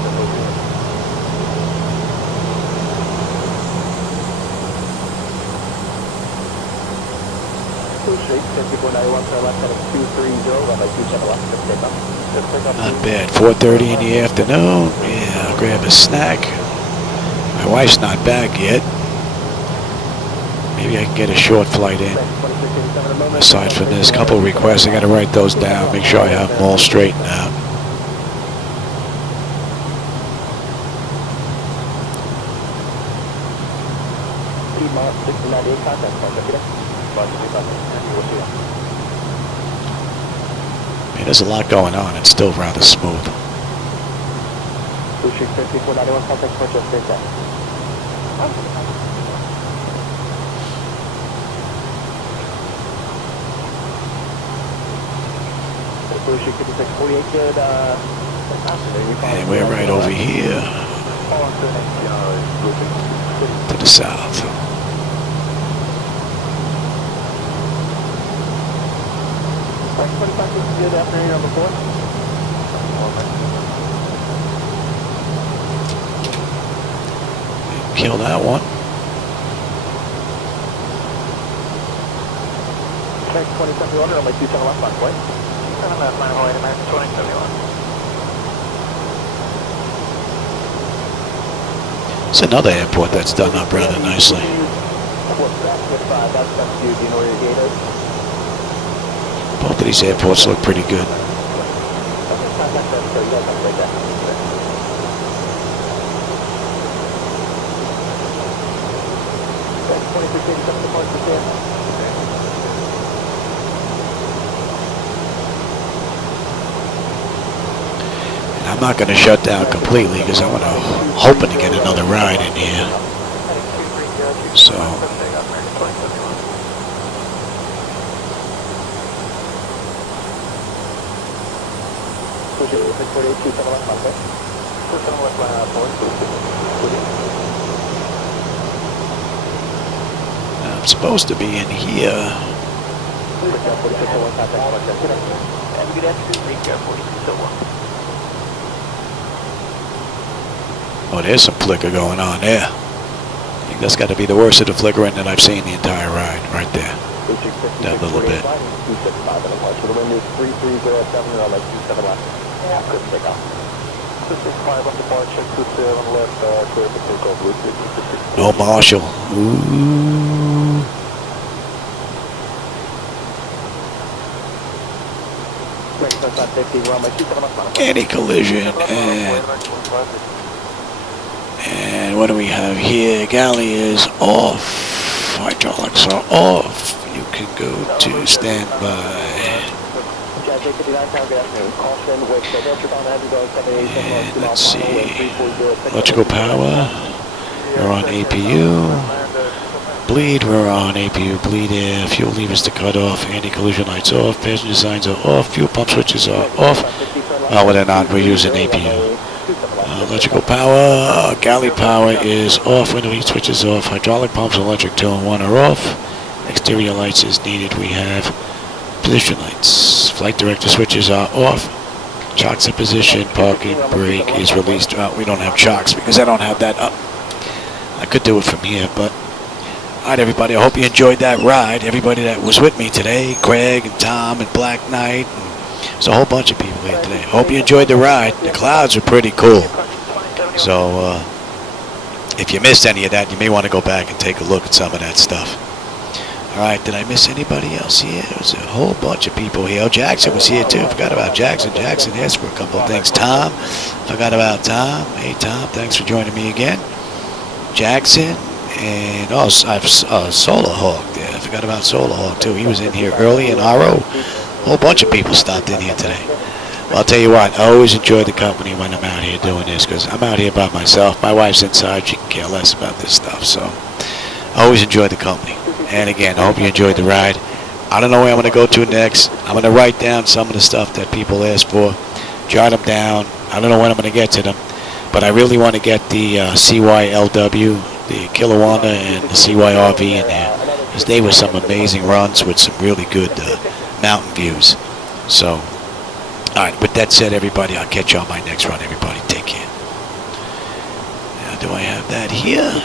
Not bad. 4:30 in the afternoon. Yeah, I'll grab a snack. My wife's not back yet. Maybe I can get a short flight in. Aside from this, couple of requests, I got to write those down. Make sure I have them all straightened out. Man, there's a lot going on. It's still rather smooth. And we're right over here to the south. Good afternoon, number 4. Kill that one. American 2071, runway 27 left, line away. 27 left, line away, American 2071. It's another airport that's done up rather nicely. Both of these airports look pretty good. And I'm not going to shut down completely because I'm hoping to get another ride in here. So. I'm supposed to be in here. Oh, there's some flicker going on there. I think that's got to be the worst of the flickering that I've seen the entire ride, right there. That little bit. No Marshall. Ooh. Anti-collision and what do we have here? Galley is off. Hydraulics are off. You can go to standby. And let's see. Electrical power. We're on APU. Bleed, we're on APU. Bleed air. Fuel levers to cut off. Anti-collision lights off. Passenger signs are off. Fuel pump switches are off. Oh, well, they're not. We're using APU. Electrical power. Galley power is off. Window heat switches off. Hydraulic pumps, electric 2 and 1 are off. Exterior lights is needed. We have position lights. Flight director switches are off. Chocks in position. Parking brake is released. We don't have chocks because I don't have that up. I could do it from here, but all right, everybody. I hope you enjoyed that ride. Everybody that was with me today, Craig and Tom and Black Knight, and There's a whole bunch of people here today. Hope you enjoyed the ride. The clouds are pretty cool. So if you missed any of that, you may want to go back and take a look at some of that stuff. All right, did I miss anybody else here? There was a whole bunch of people here. Oh, Jackson was here too. Forgot about Jackson. Jackson asked for a couple of things. Tom, forgot about Tom. Hey, Tom, thanks for joining me again. Jackson, and Solar Hawk there. I forgot about Solar Hawk too. He was in here early, and RO. A whole bunch of people stopped in here today. Well, I'll tell you what, I always enjoy the company when I'm out here doing this, because I'm out here by myself. My wife's inside. She can care less about this stuff, so I always enjoy the company. And again, I hope you enjoyed the ride. I don't know where I'm going to go to next. I'm going to write down some of the stuff that people asked for, jot them down. I don't know when I'm going to get to them, but I really want to get the CYLW, the Kilowanda, and the CYRV in there, because they were some amazing runs with some really good mountain views. So, all right, with that said, everybody, I'll catch you on my next run, everybody. Take care. Now, do I have that here?